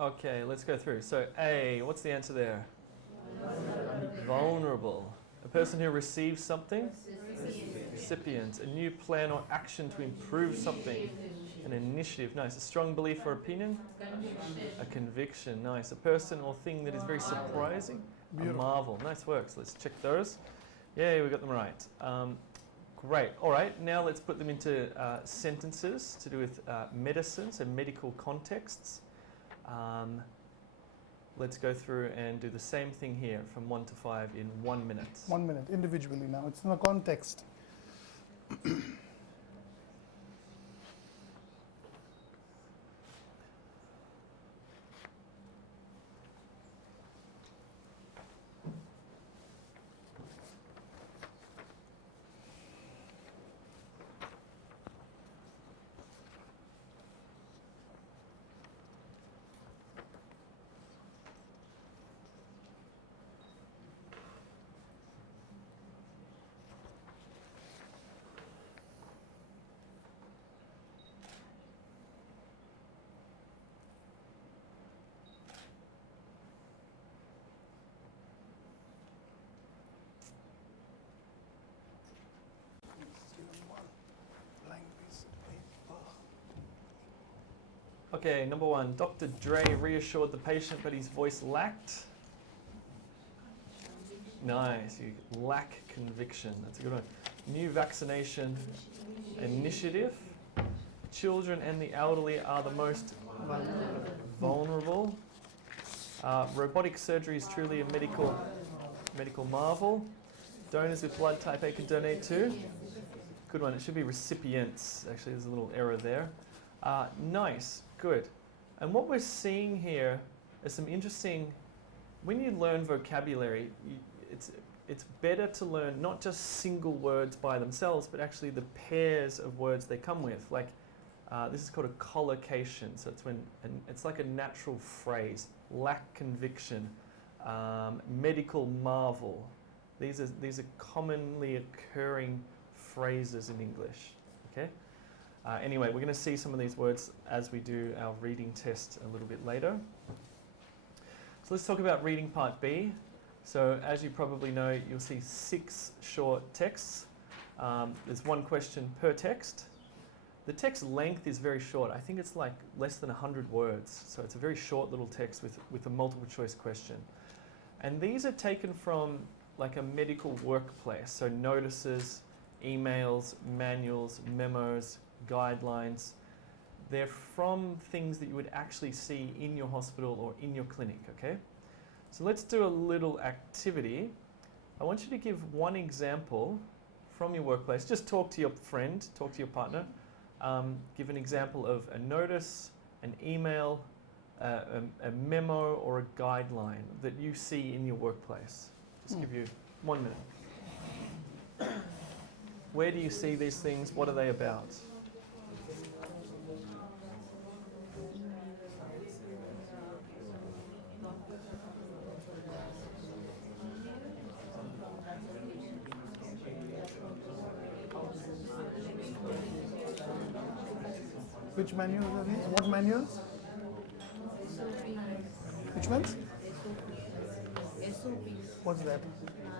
Okay, let's go through. So A, what's the answer there? Vulnerable. A person who receives something? Recipient. A new plan or action to improve something? An initiative. Nice. A strong belief or opinion? A conviction. Nice. A person or thing that is very surprising? A marvel. Nice work. So let's check those. Yay, we got them right. Great. All right. Now let's put them into sentences to do with medicine, so medical contexts. Let's go through and do the same thing here from 1 to 5 in 1 minute. 1 minute, individually now. It's in a context. Okay, number 1. Dr. Dre reassured the patient, but his voice lacked. Nice. You lack conviction. That's a good one. New vaccination initiative. Children and the elderly are the most vulnerable. Robotic surgery is truly a medical marvel. Donors with blood type A can donate too. Good one. It should be recipients. Actually, there's a little error there. Nice. Good. And what we're seeing here is some interesting, when you learn vocabulary, it's better to learn not just single words by themselves, but actually the pairs of words they come with. Like this is called a collocation. So it's when it's like a natural phrase. Lack conviction, medical marvel. These are commonly occurring phrases in English. Okay. Anyway, we're going to see some of these words as we do our reading test a little bit later. So let's talk about reading part B. So as you probably know, you'll see 6 short texts. There's 1 question per text. The text length is very short. I think it's like less than 100 words. So it's a very short little text with a multiple choice question. And these are taken from like a medical workplace. So notices, emails, manuals, memos, guidelines. They're from things that you would actually see in your hospital or in your clinic, okay? So let's do a little activity. I want you to give 1 example from your workplace. Just talk to your friend, talk to your partner. Give an example of a notice, an email, a memo, or a guideline that you see in your workplace. Just give you 1 minute. Where do you see these things? What are they about? Which manuals are these? What manuals? Which ones? SOPs. What's that?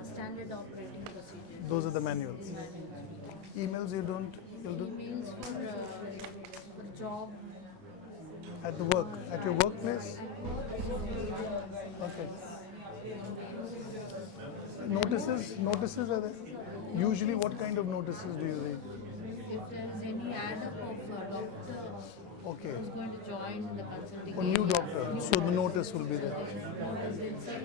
Standard operating procedure. Those are the manuals. Emails you'll do? Emails for job. At the work, at your workplace? Okay. Notices are there? Usually what kind of notices do you read? If there is any add-up of a doctor Okay. who's going to join the consulting A new area. doctor, so the notice will be there. Circular they say.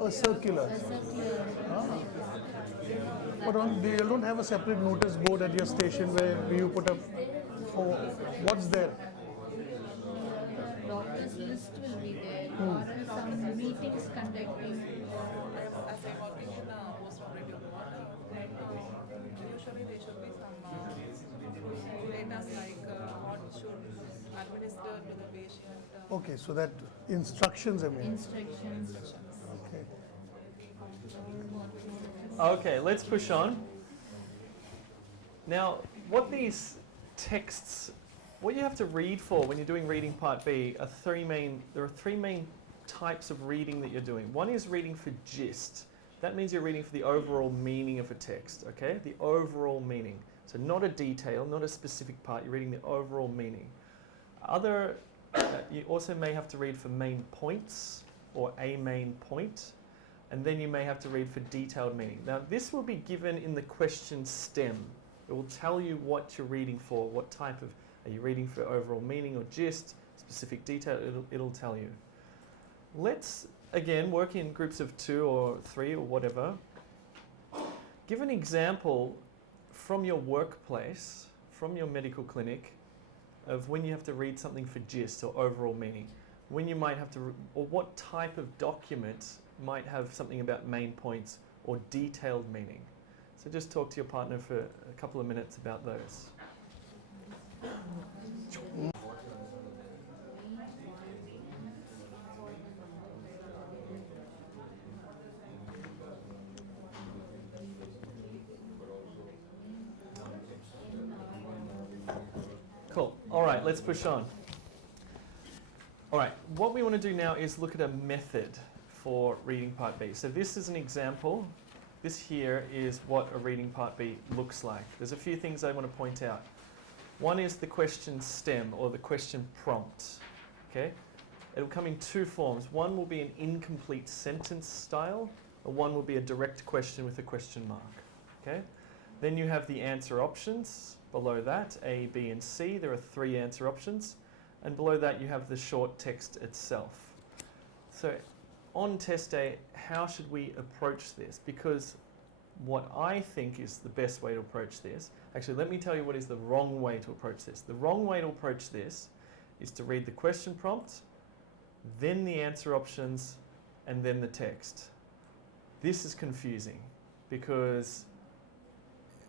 A circular. A circular. But you don't have a separate notice board at your station where you put up for what's there? Doctor's list will be there, or else some meetings conducting. As I'm working in a post-operative ward, usually there should be some data like what should administer to the patient. Okay, so that instructions I mean. Instructions. Okay. Okay, let's push on. Now, what these texts, what you have to read for when you're doing reading part B are there are three main types of reading that you're doing. One is reading for gist. That means you're reading for the overall meaning of a text, okay? The overall meaning. So not a detail, not a specific part, you're reading the overall meaning. You also may have to read for main points or a main point. and then you may have to read for detailed meaning. Now, this will be given in the question stem. It will tell you what you're reading for, what type of, are you reading for overall meaning or gist, specific detail, it'll tell you. Let's, again, work in groups of 2 or 3 or whatever. Give an example from your workplace, from your medical clinic, of when you have to read something for gist or overall meaning. When you might have to, or what type of document might have something about main points or detailed meaning. So just talk to your partner for a couple of minutes about those. Cool. All right, let's push on. All right, what we want to do now is look at a method for reading part B. So this is an example. This here is what a reading part B looks like. There's a few things I want to point out. One is the question stem or the question prompt. Okay? It'll come in 2 forms. One will be an incomplete sentence style, or one will be a direct question with a question mark. Okay? Then you have the answer options. Below that, A, B, and C. There are 3 answer options. And below that, you have the short text itself. So on test day, how should we approach this? Because what I think is the best way to approach this, actually, let me tell you what is the wrong way to approach this. The wrong way to approach this is to read the question prompt, then the answer options, and then the text. This is confusing because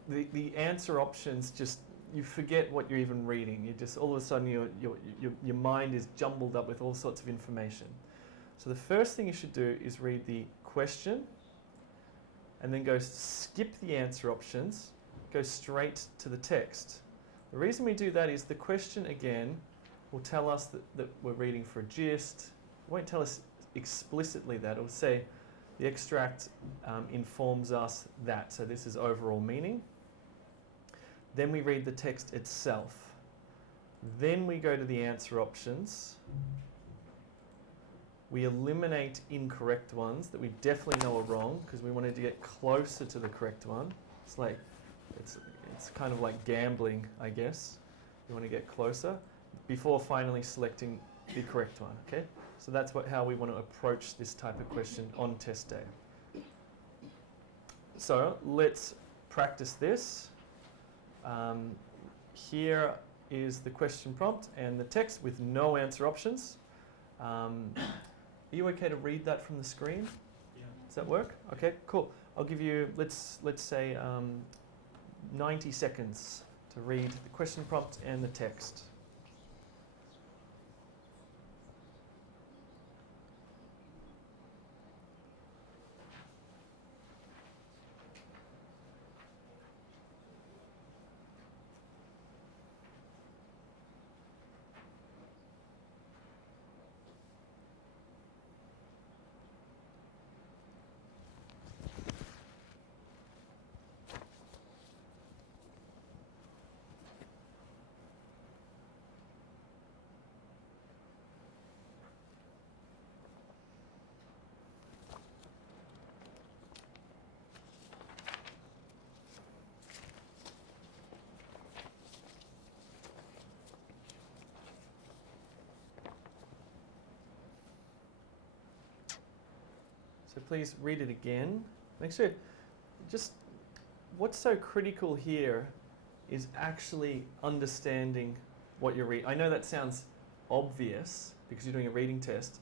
the answer options just, you forget what you're even reading. You just, all of a sudden, your mind is jumbled up with all sorts of information. So the first thing you should do is read the question and then go skip the answer options, go straight to the text. The reason we do that is the question, again, will tell us that we're reading for a gist. It won't tell us explicitly that. It will say the extract informs us that. So this is overall meaning. Then we read the text itself. Then we go to the answer options. We eliminate incorrect ones that we definitely know are wrong because we wanted to get closer to the correct one. It's like, it's kind of like gambling, I guess. You want to get closer before finally selecting the correct one, okay? So that's how we want to approach this type of question on test day. So let's practice this. Here is the question prompt and the text with no answer options. Are you okay to read that from the screen? Yeah. Does that work? Okay, cool. I'll give you, let's say 90 seconds to read the question prompt and the text. So please read it again. Make sure, just what's so critical here is actually understanding what you're reading. I know that sounds obvious because you're doing a reading test,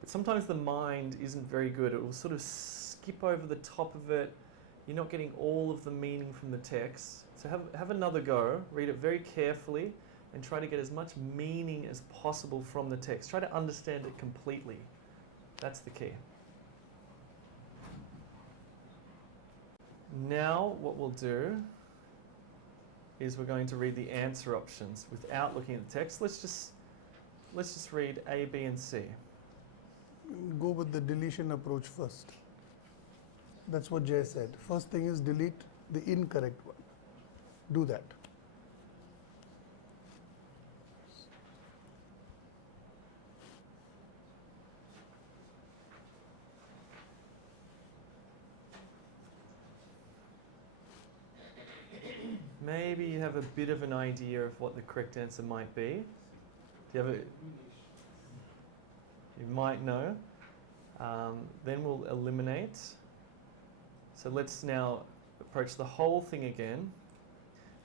but sometimes the mind isn't very good. It will sort of skip over the top of it. You're not getting all of the meaning from the text. So have another go, read it very carefully, and try to get as much meaning as possible from the text. Try to understand it completely. That's the key. Now what we'll do is we're going to read the answer options without looking at the text. Let's just read A, B, and C. Go with the deletion approach first. That's what Jay said. First thing is delete the incorrect one. Do that. maybe you have a bit of an idea of what the correct answer might be. Do you have a? You might know. Then we'll eliminate. So let's now approach the whole thing again.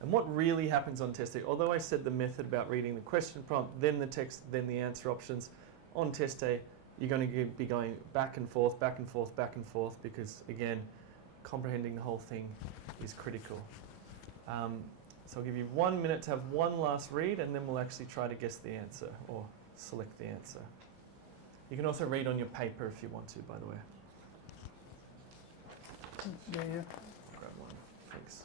And what really happens on test A, although I said the method about reading the question prompt, then the text, then the answer options, on test A, you're going to be going back and forth, back and forth, back and forth, because again, comprehending the whole thing is critical. So I'll give you 1 minute to have one last read, and then we'll actually try to guess the answer or select the answer. You can also read on your paper if you want to, by the way. Yeah, yeah. Grab one. Thanks.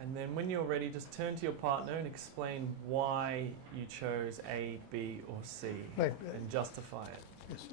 And then when you're ready, just turn to your partner and explain why you chose A, B, or C, Right. and justify it. Yes.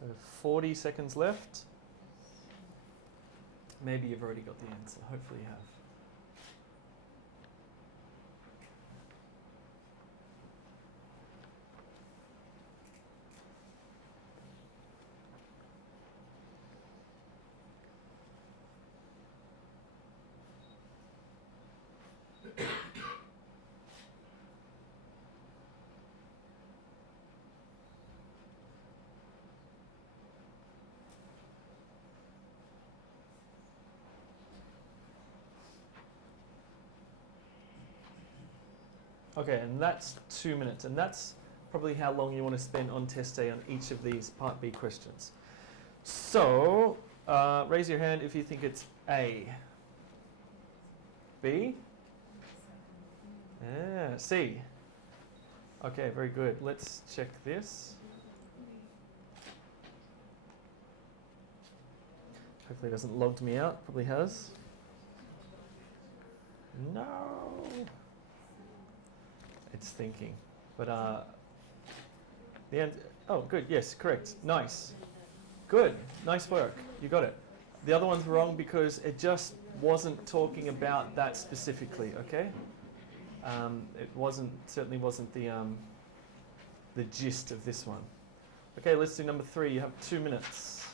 So 40 seconds left. Maybe you've already got the answer. Hopefully you have. Okay, and that's 2 minutes, and that's probably how long you want to spend on test A on each of these Part B questions. So, raise your hand if you think it's A. B? Yeah, C. Okay, very good. Let's check this. Hopefully it hasn't logged me out. Probably has. No. It's thinking. But the end. Oh, good. Yes, correct. Nice. Good. Nice work. You got it. The other one's wrong because it just wasn't talking about that specifically, okay? It certainly wasn't the gist of this one. Okay, let's do number 3. You have 2 minutes.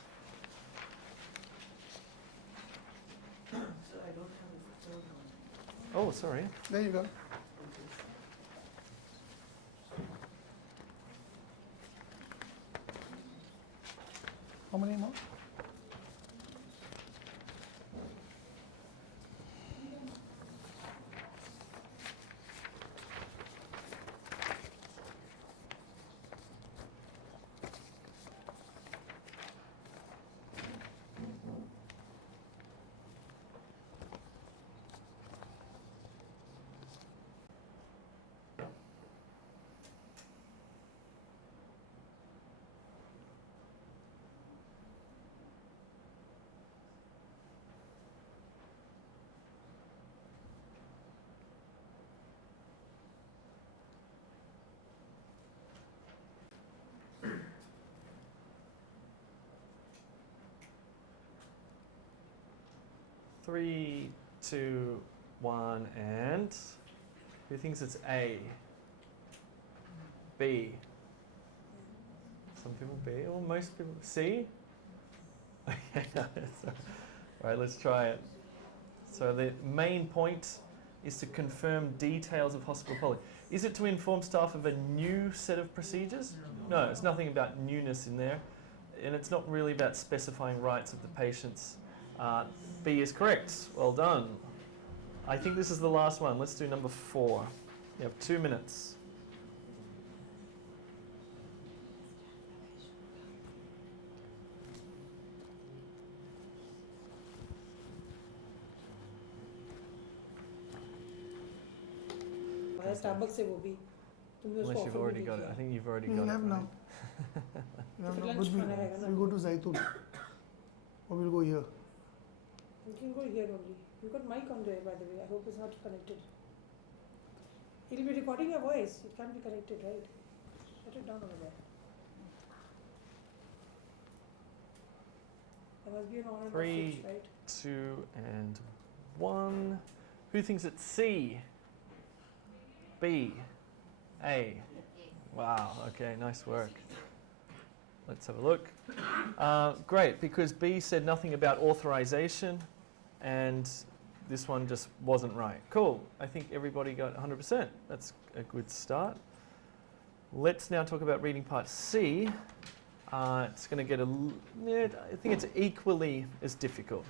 So I don't have the third one. Oh, sorry. There you go. How many more? Three, two, one, and who thinks it's A? B. Some people B, or most people C. Okay, no, all right, let's try it. So the main point is to confirm details of hospital policy. Is it to inform staff of a new set of procedures? No, it's nothing about newness in there, and it's not really about specifying rights of the patients. B is correct. Well done. I think this is the last one. Let's do number 4. You have 2 minutes. Starbucks से वो भी तुमने उसको Unless you've offer already भी got it. किया। I think you've already You got have it. now. Right? You have फिर now. lunch But खाना रहेगा ना। we go to Zaitun. Or we'll go here. You can go here only. You got mic on there, by the way. I hope it's not connected. He'll be recording your voice. It can't be connected, right? Shut it down over there. There must be an on and off 3, switch, right? 2, and 1. Who thinks it's C? B? A? Wow, okay, nice work. Let's have a look. Great, because B said nothing about authorization, and this one just wasn't right. Cool, I think everybody got 100%. That's a good start. Let's now talk about reading part C. It's going to get I think it's equally as difficult.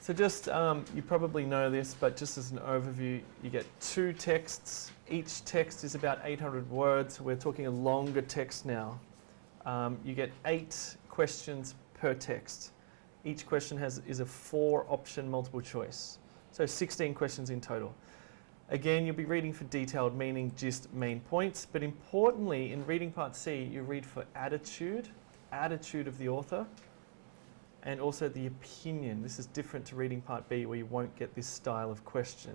So just, you probably know this, but just as an overview, you get 2 texts. Each text is about 800 words. We're talking a longer text now. You get 8 questions per text. Each question is a 4-option multiple choice. So 16 questions in total. Again, you'll be reading for detailed meaning, gist, main points. But importantly, in reading part C, you read for attitude of the author, and also the opinion. This is different to reading part B, where you won't get this style of question.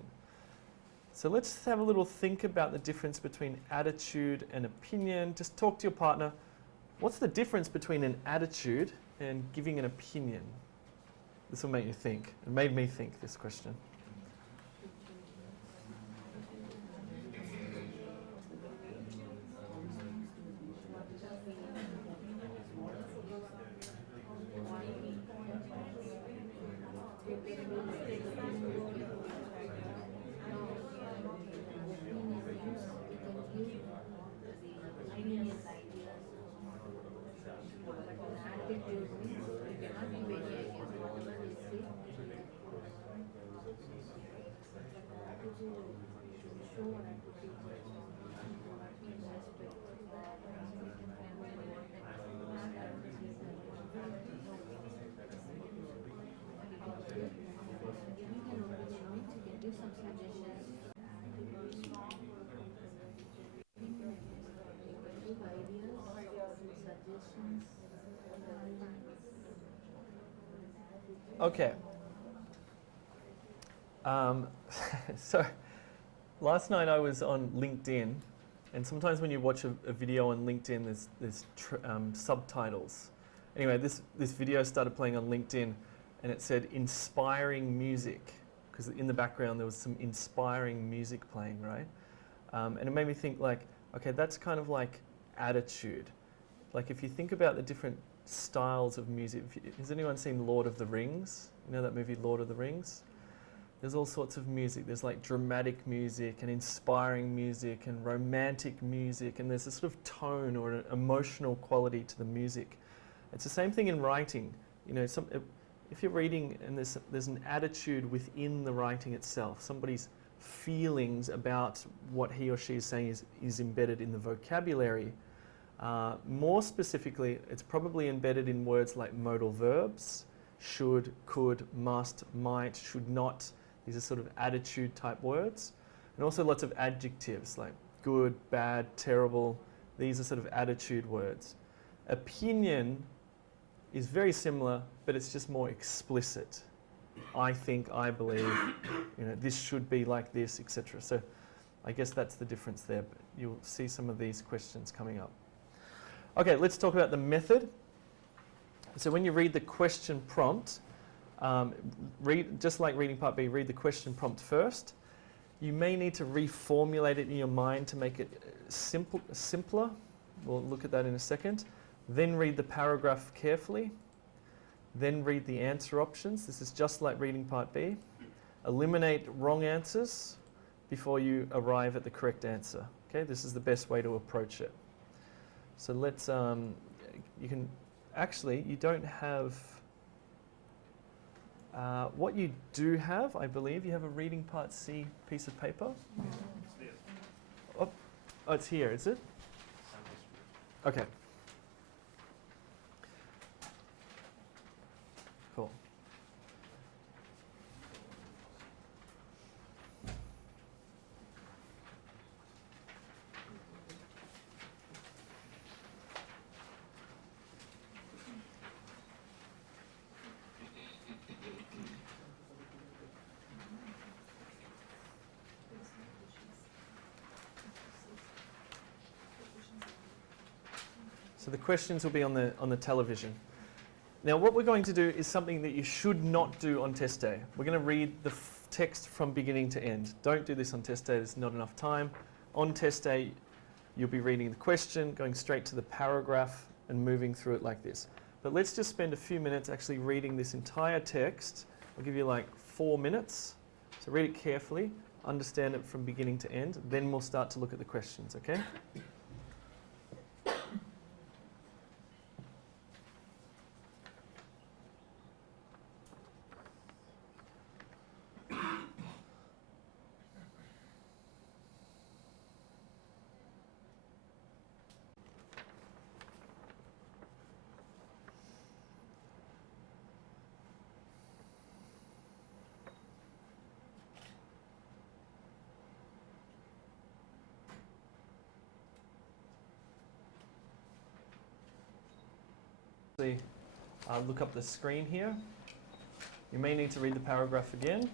So let's have a little think about the difference between attitude and opinion. Just talk to your partner. What's the difference between an attitude and giving an opinion? This will make you think. It made me think, this question. Okay. So last night I was on LinkedIn, and sometimes when you watch a video on LinkedIn, there's subtitles. Anyway, this video started playing on LinkedIn, and it said inspiring music. because in the background there was some inspiring music playing, right? And it made me think like, okay, that's kind of like attitude. Like if you think about the different styles of music, has anyone seen Lord of the Rings? You know that movie Lord of the Rings? There's all sorts of music. There's like dramatic music and inspiring music and romantic music, and there's a sort of tone or an emotional quality to the music. It's the same thing in writing. You know, if you're reading and there's an attitude within the writing itself, somebody's feelings about what he or she is saying is embedded in the vocabulary. More specifically, it's probably embedded in words like modal verbs, should, could, must, might, should not. These are sort of attitude type words. And also lots of adjectives like good, bad, terrible. These are sort of attitude words. Opinion is very similar, but it's just more explicit. I think, I believe, you know, this should be like this, etc. So I guess that's the difference there, but you'll see some of these questions coming up. Okay, let's talk about the method. So when you read the question prompt, just like reading part B, read the question prompt first. You may need to reformulate it in your mind to make it simpler. We'll look at that in a second. Then read the paragraph carefully. Then read the answer options. This is just like reading part B. Eliminate wrong answers before you arrive at the correct answer. Okay, this is the best way to approach it. So let's, you can, actually, you don't have, what you do have, I believe, you have a reading part C piece of paper. Oh, it's here, is it? Okay. Cool. So the questions will be on the television. Now what we're going to do is something that you should not do on test day. We're going to read the text from beginning to end. Don't do this on test day, there's not enough time. On test day, you'll be reading the question, going straight to the paragraph and moving through it like this. But let's just spend a few minutes actually reading this entire text. I'll give you like 4 minutes. So read it carefully, understand it from beginning to end, then we'll start to look at the questions, okay? Look up the screen here. You may need to read the paragraph again.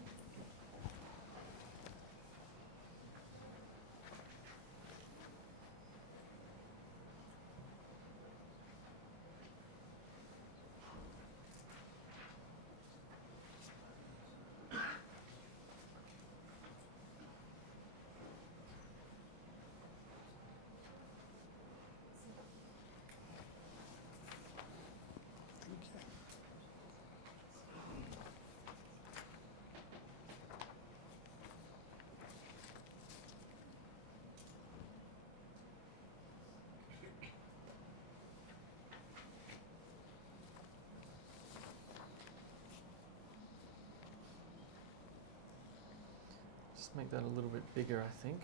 Just make that a little bit bigger, I think.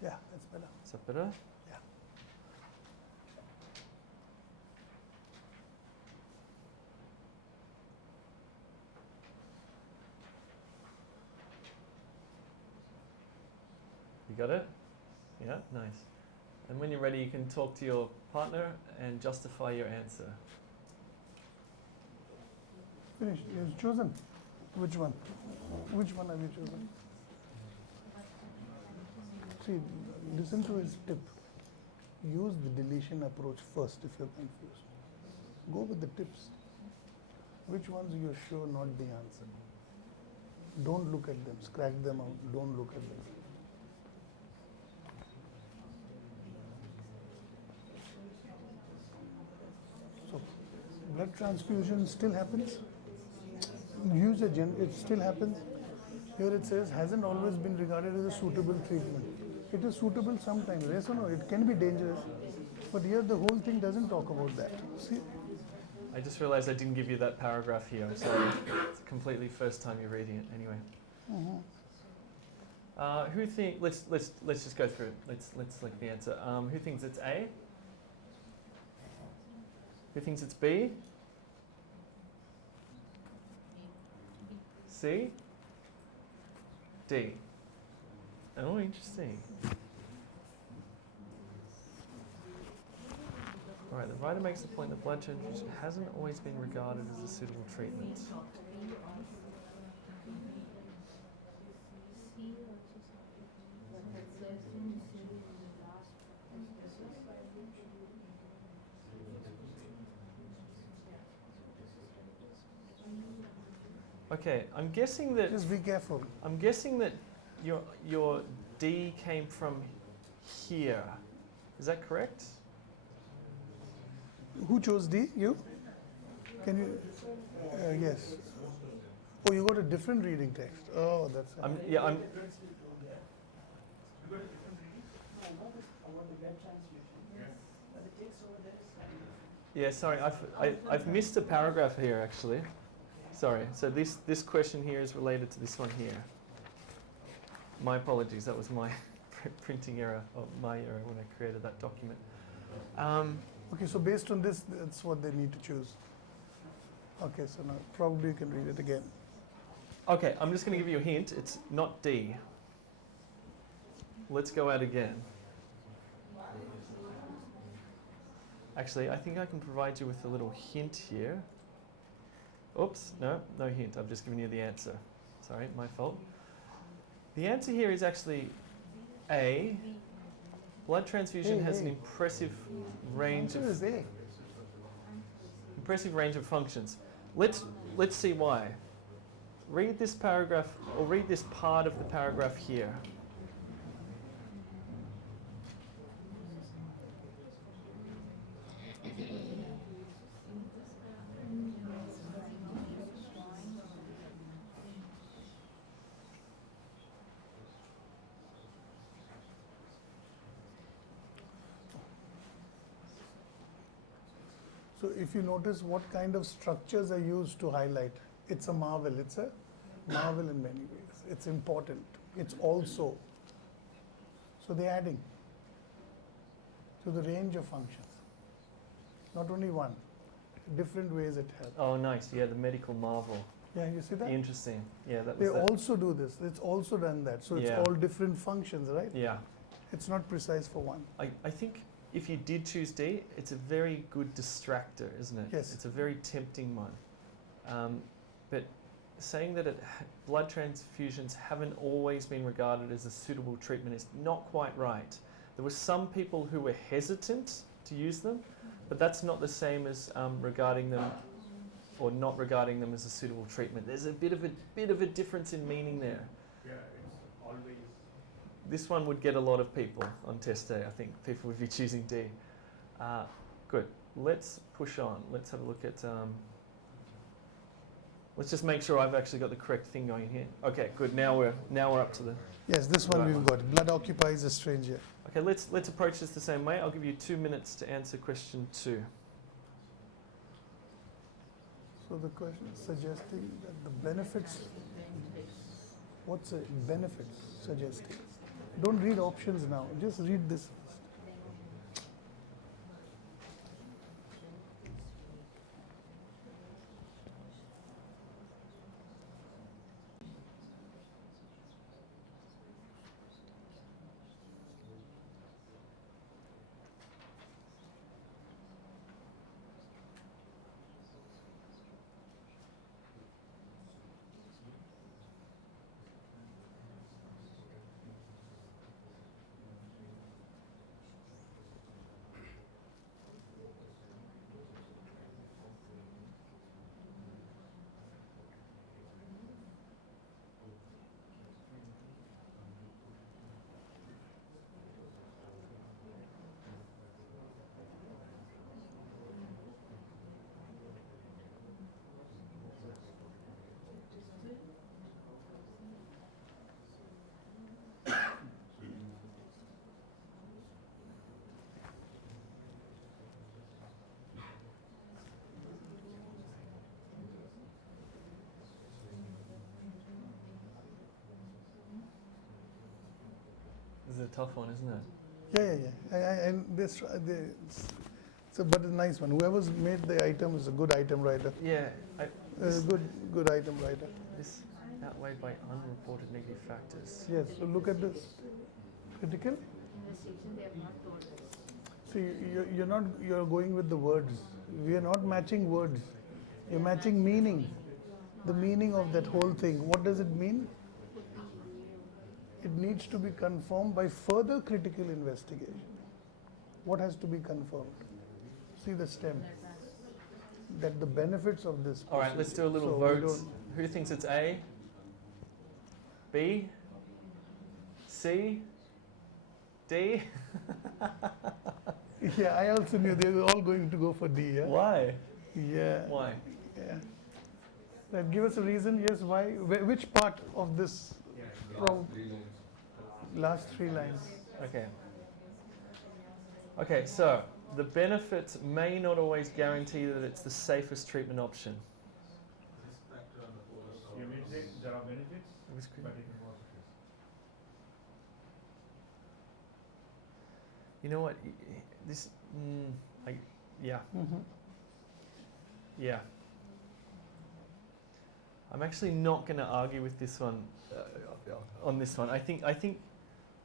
Yeah, that's better. Is that better? Yeah. You got it? Yeah, nice. And when you're ready, you can talk to your partner and justify your answer. Finished. You've chosen? Which one? Which one have you chosen? See, listen to his tip. Use the deletion approach first if you're confused. Go with the tips. Which ones you're sure not the answer? Don't look at them. Scratch them out. Don't look at them. So, blood transfusion still happens. Use it still happens. Here it says hasn't always been regarded as a suitable treatment. It is suitable sometimes. Yes or no? It can be dangerous. But here the whole thing doesn't talk about that. See? I just realized I didn't give you that paragraph here. I'm sorry. It's completely first time you're reading it. Anyway. Who think? Let's just go through it. Let's select the answer. Who thinks it's A? Who thinks it's B? C? D? Oh, interesting. All right, the writer makes the point that blood transfusion hasn't always been regarded as a suitable treatment. Okay, I'm guessing that. Just be careful. I'm guessing that your D came from here. Is that correct? Who chose D? You? Can you? Yes. Oh, you got a different reading text. Oh, that's. I'm. Yeah, sorry, I've missed a paragraph here actually. Sorry. So this question here is related to this one here. My apologies. That was my printing error, or my error when I created that document. Okay, so based on this, that's what they need to choose. Okay, so now probably you can read it again. Okay, I'm just going to give you a hint. It's not D. Let's go out again. Actually, I think I can provide you with a little hint here. Oops, no hint. I've just given you the answer. Sorry, my fault. The answer here is actually A. Blood transfusion has an impressive range of functions. Let's see why. Read this paragraph, or read this part of the paragraph here. So if you notice what kind of structures are used to highlight, it's a marvel. It's a marvel in many ways. It's important. It's also. So they're adding to the range of functions. Not only one, different ways it helps. Oh, nice. Yeah, the medical marvel. Yeah, you see that? Interesting. Yeah, that They was that. also do this. It's also done that. So it's Yeah. all different functions, right? Yeah. It's not precise for one. I think if you did choose D, it's a very good distractor, isn't it? Yes. It's a very tempting one. But saying that blood transfusions haven't always been regarded as a suitable treatment is not quite right. There were some people who were hesitant to use them, but that's not the same as regarding them or not regarding them as a suitable treatment. There's a bit of a difference in meaning there. Yeah, it's always. This one would get a lot of people on test day. I think people would be choosing D. Good. Let's push on. Let's have a look at. Let's just make sure I've actually got the correct thing going here. Okay, good. Now we're up to the. Yes, this one we've got. Blood occupies a stranger. Okay, let's approach this the same way. I'll give you 2 minutes to answer question 2. So the question is suggesting that the benefits. What's a benefit suggesting? Don't read options now. Just read this first. is a tough one, isn't it? Yeah. And this, so, but a nice one. Whoever's made the item is a good item writer. Yeah. Good item writer. This outweighed by unreported negative factors. Yes. So look at this. Critical. Investigation, they have not told us. See, you're going with the words. We are not matching words. You're matching meaning. The meaning of that whole thing. What does it mean? It needs to be confirmed by further critical investigation. What has to be confirmed? See the stem. That the benefits of this. All right, let's do a little vote. Who thinks it's A? B? C? D? Yeah, I also knew they were all going to go for D. Yeah. Why? Yeah. Why? Yeah. That give us a reason. Yes. Why? Which part of this? Last 3 lines. Okay. Okay, so the benefits may not always guarantee that it's the safest treatment option. You mean there are benefits, but it was You know what? This, yeah. Mm-hmm. Yeah. I'm actually not going to argue with this one. On this one, I think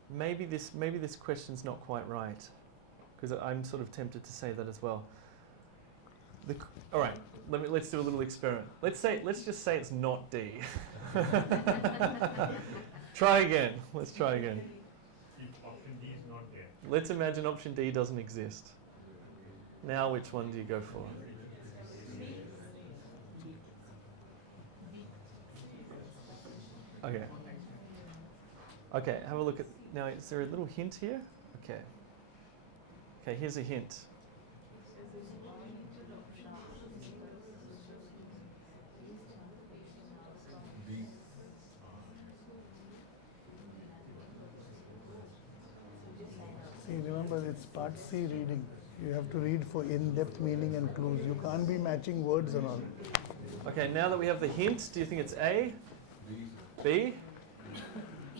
maybe this question's not quite right, because I'm sort of tempted to say that as well. All right, let's do a little experiment. Let's just say it's not D. Try again. Let's try again. if option D is not there. Let's imagine option D doesn't exist. Now, which one do you go for? Okay. Okay, have a look at, now is there a little hint here? Okay. Okay, here's a hint. See, remember it's part C reading. You have to read for in-depth meaning and clues. You can't be matching words and all. Okay, now that we have the hint, do you think it's A? B?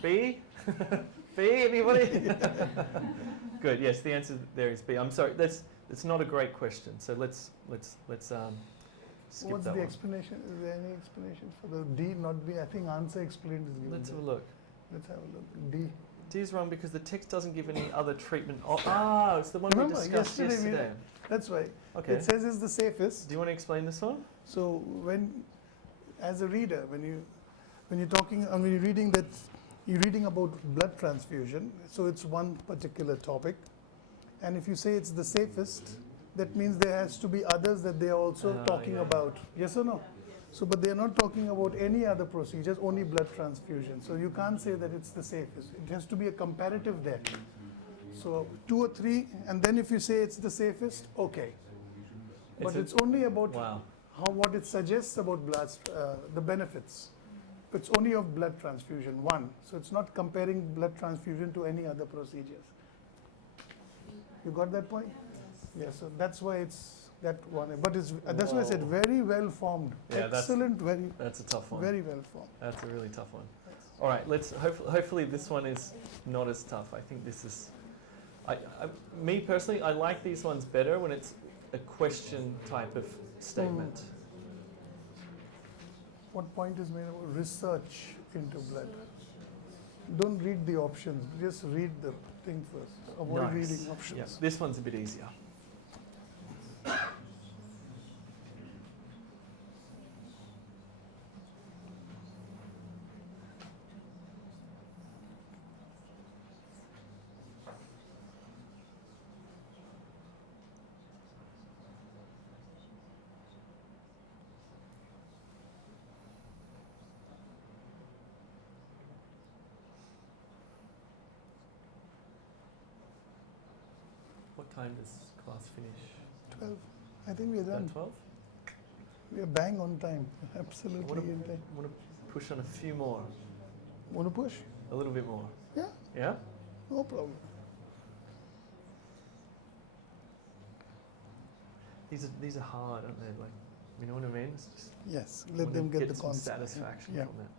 B? B, anybody? Good, yes, the answer there is B. I'm sorry, it's not a great question, so let's skip What's that the one. explanation? Is there any explanation for the D not B? I think answer explained is given. Let's have a there. look. Let's have a look. D. D is wrong because the text doesn't give any other treatment. It's the one we Remember, discussed yesterday. That's why. Okay. It says it's the safest. Do you want to explain this one? So as a reader, when you're talking, when you're reading that, you're reading about blood transfusion. So it's one particular topic, and if you say it's the safest, that means there has to be others that they are also talking about. Yes or no? So, but they are not talking about any other procedures, only blood transfusion. So you can't say that it's the safest. It has to be a comparative there. So 2 or 3, and then if you say it's the safest, okay. But it's only about what it suggests about blood, the benefits. It's only of blood transfusion, 1. So it's not comparing blood transfusion to any other procedures. You got that point? Yeah, so that's why it's that one. But it's, that's why I said very well formed. Yeah, excellent, that's a tough one. Very well formed. That's a really tough one. All right, let's hopefully this one is not as tough. I think this is, me personally, I like these ones better when it's a question type of statement. What point is made about research into blood? Don't read the options, just read the thing first. Avoid reading options. Yeah, this one's a bit easier. What time does class finish? 12. I think we're done. About 12? We are bang on time. Absolutely in time. I want to push on a few more. Want to push? A little bit more. Yeah, Yeah? no problem. These are hard, aren't they? Like, you know what I mean? It's just Yes, I let wanna them get the some concept. satisfaction Yeah. from it.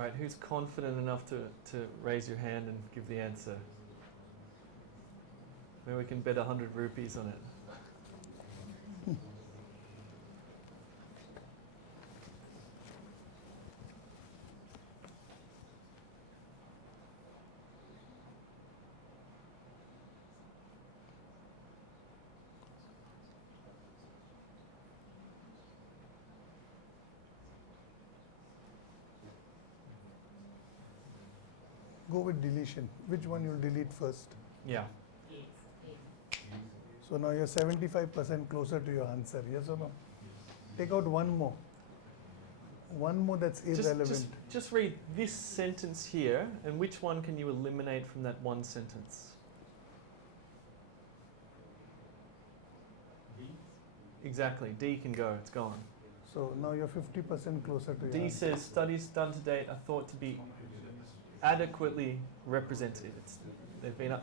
All right, who's confident enough to raise your hand and give the answer? Maybe we can bet 100 rupees on it. Go with deletion. Which one you'll delete first? Yeah. So now you're 75% closer to your answer, yes or no? Take out one more. One more that's irrelevant. Just read this sentence here, and which one can you eliminate from that one sentence? Exactly. D can go. It's gone. So now you're 50% closer to your D answer. says studies done to date are thought to be adequately representative. They've been,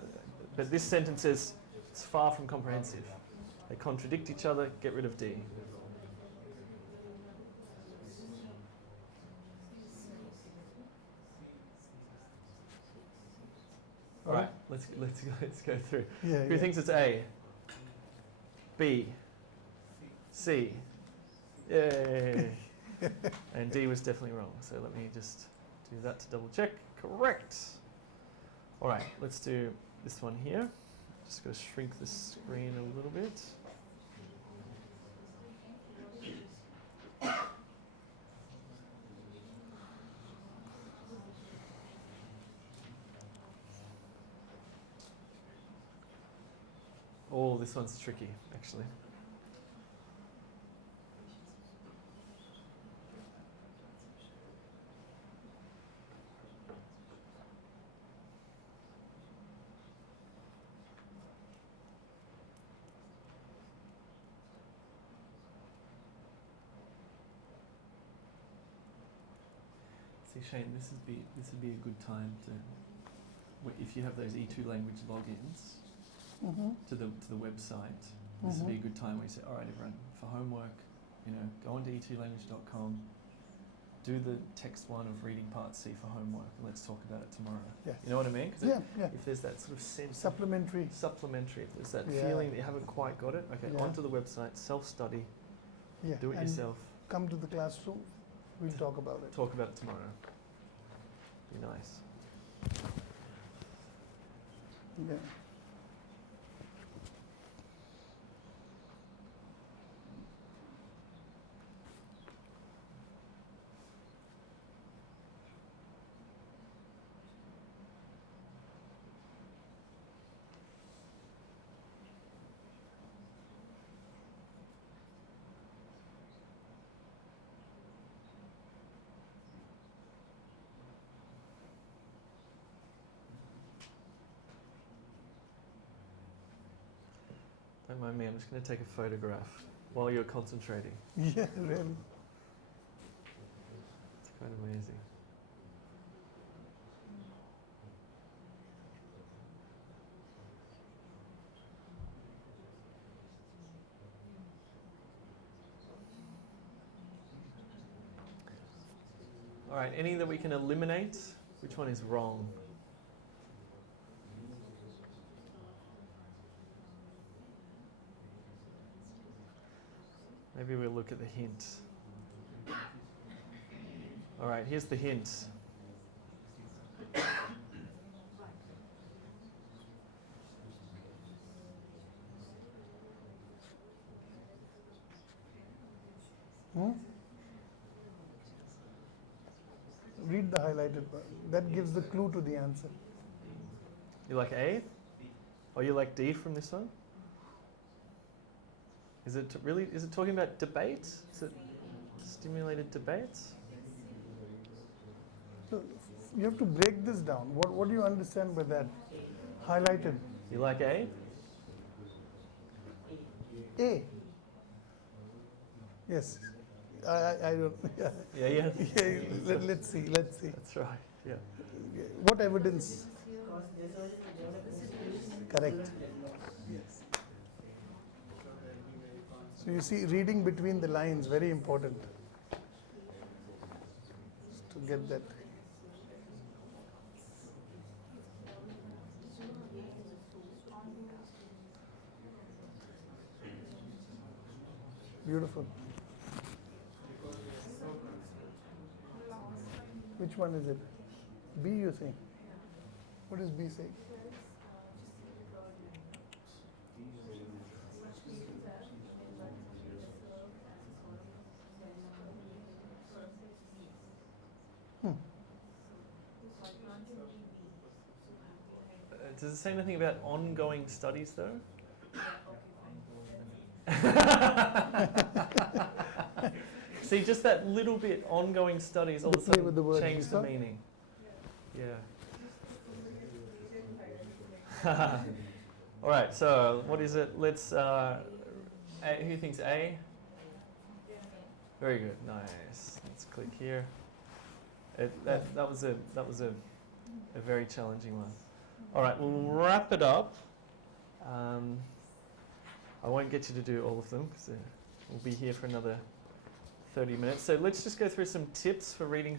but this sentence says it's far from comprehensive. They contradict each other. Get rid of D. All right, let's go through. Yeah, Who thinks it's A? B? C? Yay! And D was definitely wrong. So let me just do that to double check. Correct. All right, let's do this one here. Just going to shrink the screen a little bit. Oh, this one's tricky, actually. See, Shane, this would be a good time to, if you have those E2 language logins to the website. This would be a good time where you say, all right, everyone, for homework, go onto e2language.com, do the text one of reading part C for homework, and let's talk about it tomorrow. Yes. You know what I mean? 'Cause if there's that sort of sense Supplementary. If there's that feeling that you haven't quite got it, okay, onto the website, self-study, do it and yourself. Come to the classroom, we'll talk about it. Talk about it tomorrow. Be nice. Yeah. Don't mind me, I'm just going to take a photograph while you're concentrating. Yeah, really. It's quite amazing. All right, any that we can eliminate? Which one is wrong? Maybe we'll look at the hint. All right, here's the hint. Read the highlighted part. That gives the clue to the answer. You like A? Or you like D from this one? Is it talking about debate? Is it stimulated debates? So you have to break this down. What do you understand by that? Highlighted. You like A? A. Yes. I don't. Yeah. Let's see. That's right. Yeah. What evidence? Correct. Yes. So you see, reading between the lines, very important. Just to get that. Beautiful. Which one is it? B you say? What does B say? Does it say anything about ongoing studies though? See, just that little bit, ongoing studies, all of a play with the sudden words, change you the saw? meaning. Yeah. All right, so what is it? Let's, who thinks A? Very good, nice. Let's click here. That was a very challenging one. All right, we'll wrap it up. I won't get you to do all of them because we'll be here for another 30 minutes. So let's just go through some tips for reading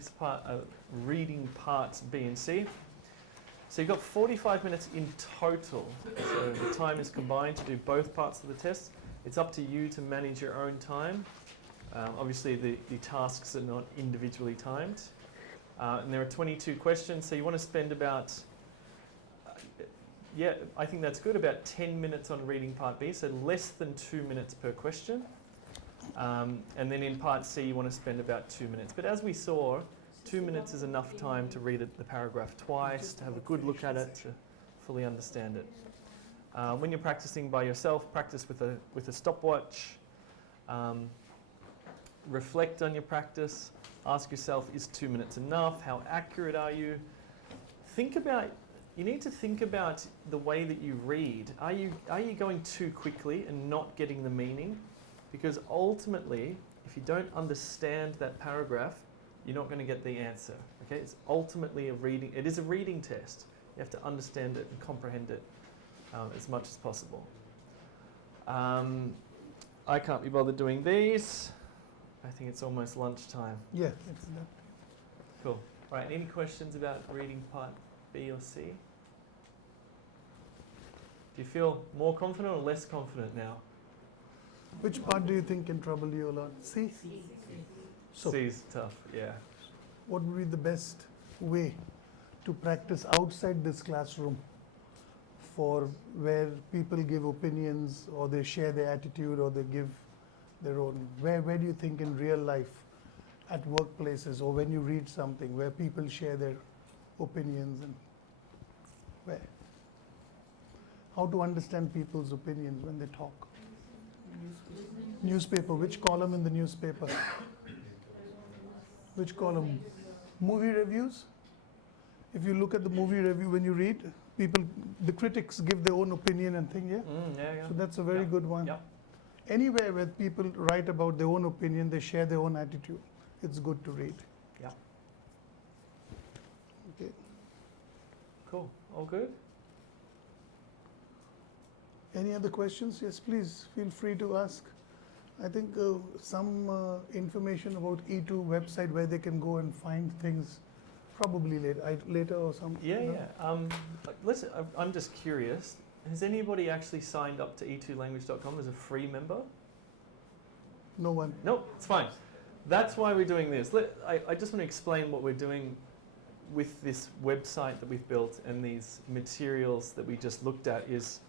parts B and C. So you've got 45 minutes in total. So the time is combined to do both parts of the test. It's up to you to manage your own time. Obviously the tasks are not individually timed. And there are 22 questions, so you want to spend about, I think that's good, about 10 minutes on reading part B, so less than 2 minutes per question. And then in part C, you want to spend about 2 minutes. But as we saw, 2 minutes is enough time to read the paragraph twice, to have a good look at it, to fully understand it. When you're practicing by yourself, practice with a stopwatch. Reflect on your practice. Ask yourself, is 2 minutes enough? How accurate are you? You need to think about the way that you read. Are you going too quickly and not getting the meaning? Because ultimately, if you don't understand that paragraph, you're not going to get the answer. Okay? It's ultimately it is a reading test. You have to understand it and comprehend it as much as possible. I can't be bothered doing these. I think it's almost lunchtime. Yeah, it's that. Cool. All right, any questions about reading part B or C? Do you feel more confident or less confident now? Which part do you think can trouble you a lot? C? So, C's tough, yeah. what would be the best way to practice outside this classroom for where people give opinions or they share their attitude or they give their own? Where do you think in real life, at workplaces or when you read something where people share their opinions and where? How to understand people's opinions when they talk? Newspaper, which column in the newspaper? Which column? Movie reviews? If you look at the movie review when you read, the critics give their own opinion and thing, yeah? Yeah. So that's a very good one. Yeah. Anywhere where people write about their own opinion, they share their own attitude, it's good to read. Yeah. Okay. Cool. All good? Any other questions? Yes, please feel free to ask. I think some information about E2 website where they can go and find things probably later or something. Yeah. Listen, I'm just curious. Has anybody actually signed up to e2language.com as a free member? No one. Nope, it's fine. That's why we're doing this. I just want to explain what we're doing with this website that we've built and these materials that we just looked at is,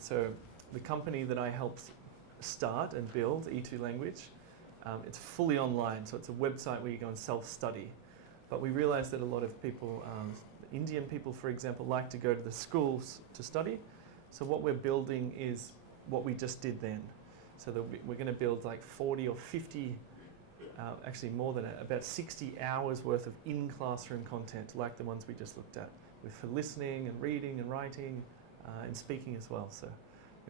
so the company that I helped start and build, E2 Language, it's fully online, so it's a website where you go and self-study. But we realized that a lot of people, Indian people, for example, like to go to the schools to study. So what we're building is what we just did then. So that we're going to build like 40 or 50, actually more than about 60 hours worth of in-classroom content, like the ones we just looked at, for listening and reading and writing and speaking as well. So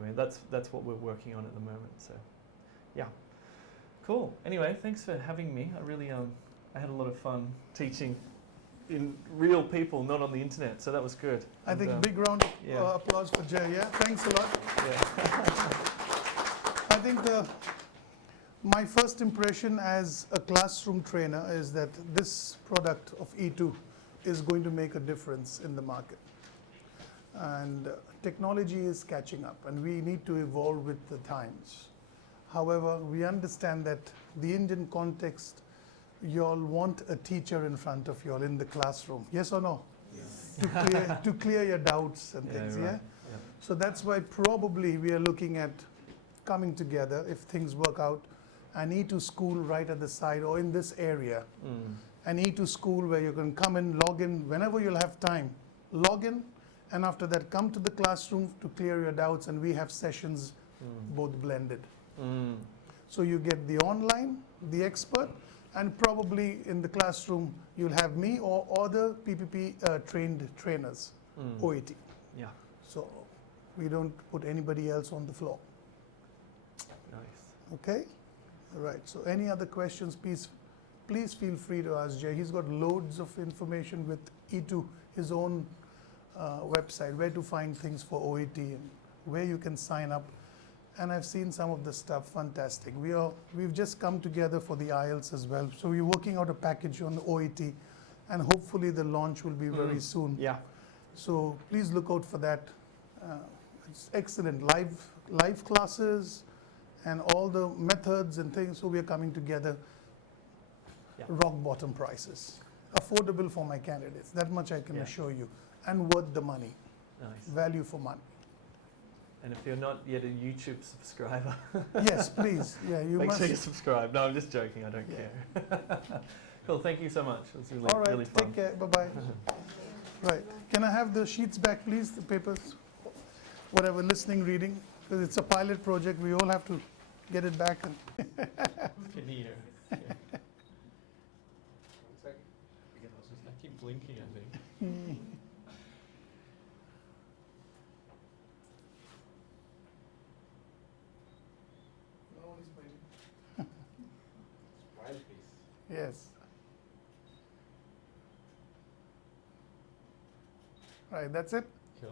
anyway, that's what we're working on at the moment. So yeah, cool. Anyway, thanks for having me. I had a lot of fun teaching in real people, not on the internet, so that was good. I think big round of applause for Jay. Yeah, thanks a lot. Yeah. I think my first impression as a classroom trainer is that this product of E2 is going to make a difference in the market. And technology is catching up, and we need to evolve with the times. However, we understand that the Indian context, you all want a teacher in front of you all in the classroom. Yes or no? Yes. To clear your doubts and things, right. yeah? So that's why probably we are looking at coming together, if things work out, an E2 school right at the side or in this area. An E2 school where you can come and log in whenever you'll have time. Log in, and after that come to the classroom to clear your doubts, and we have sessions both blended. So you get the online, the expert, and probably in the classroom you'll have me or other PPP trained trainers, OET. Yeah. So we don't put anybody else on the floor. Nice. Okay? All right. So any other questions, please feel free to ask Jay. He's got loads of information with E2, his own website, where to find things for OET and where you can sign up. And I've seen some of the stuff, fantastic. We've just come together for the IELTS as well. So we're working out a package on the OET, and hopefully the launch will be very soon. Yeah. So please look out for that. It's excellent. Live classes and all the methods and things. So we are coming together. Yeah. Rock bottom prices. Affordable for my candidates. That much I can assure you. And worth the money. Nice. Value for money. And if you're not yet a YouTube subscriber, Yes, please. Yeah, you make must. sure you subscribe. No, I'm just joking. I don't care. Cool. Thank you so much. It was really, All right. really fun. Take care. Bye-bye. Right. Can I have the sheets back, please? The papers, whatever, listening, reading. Because it's a pilot project. We all have to get it back. And Can hear. Yeah. I keep blinking, I think. Yes. Right, that's it. Cool.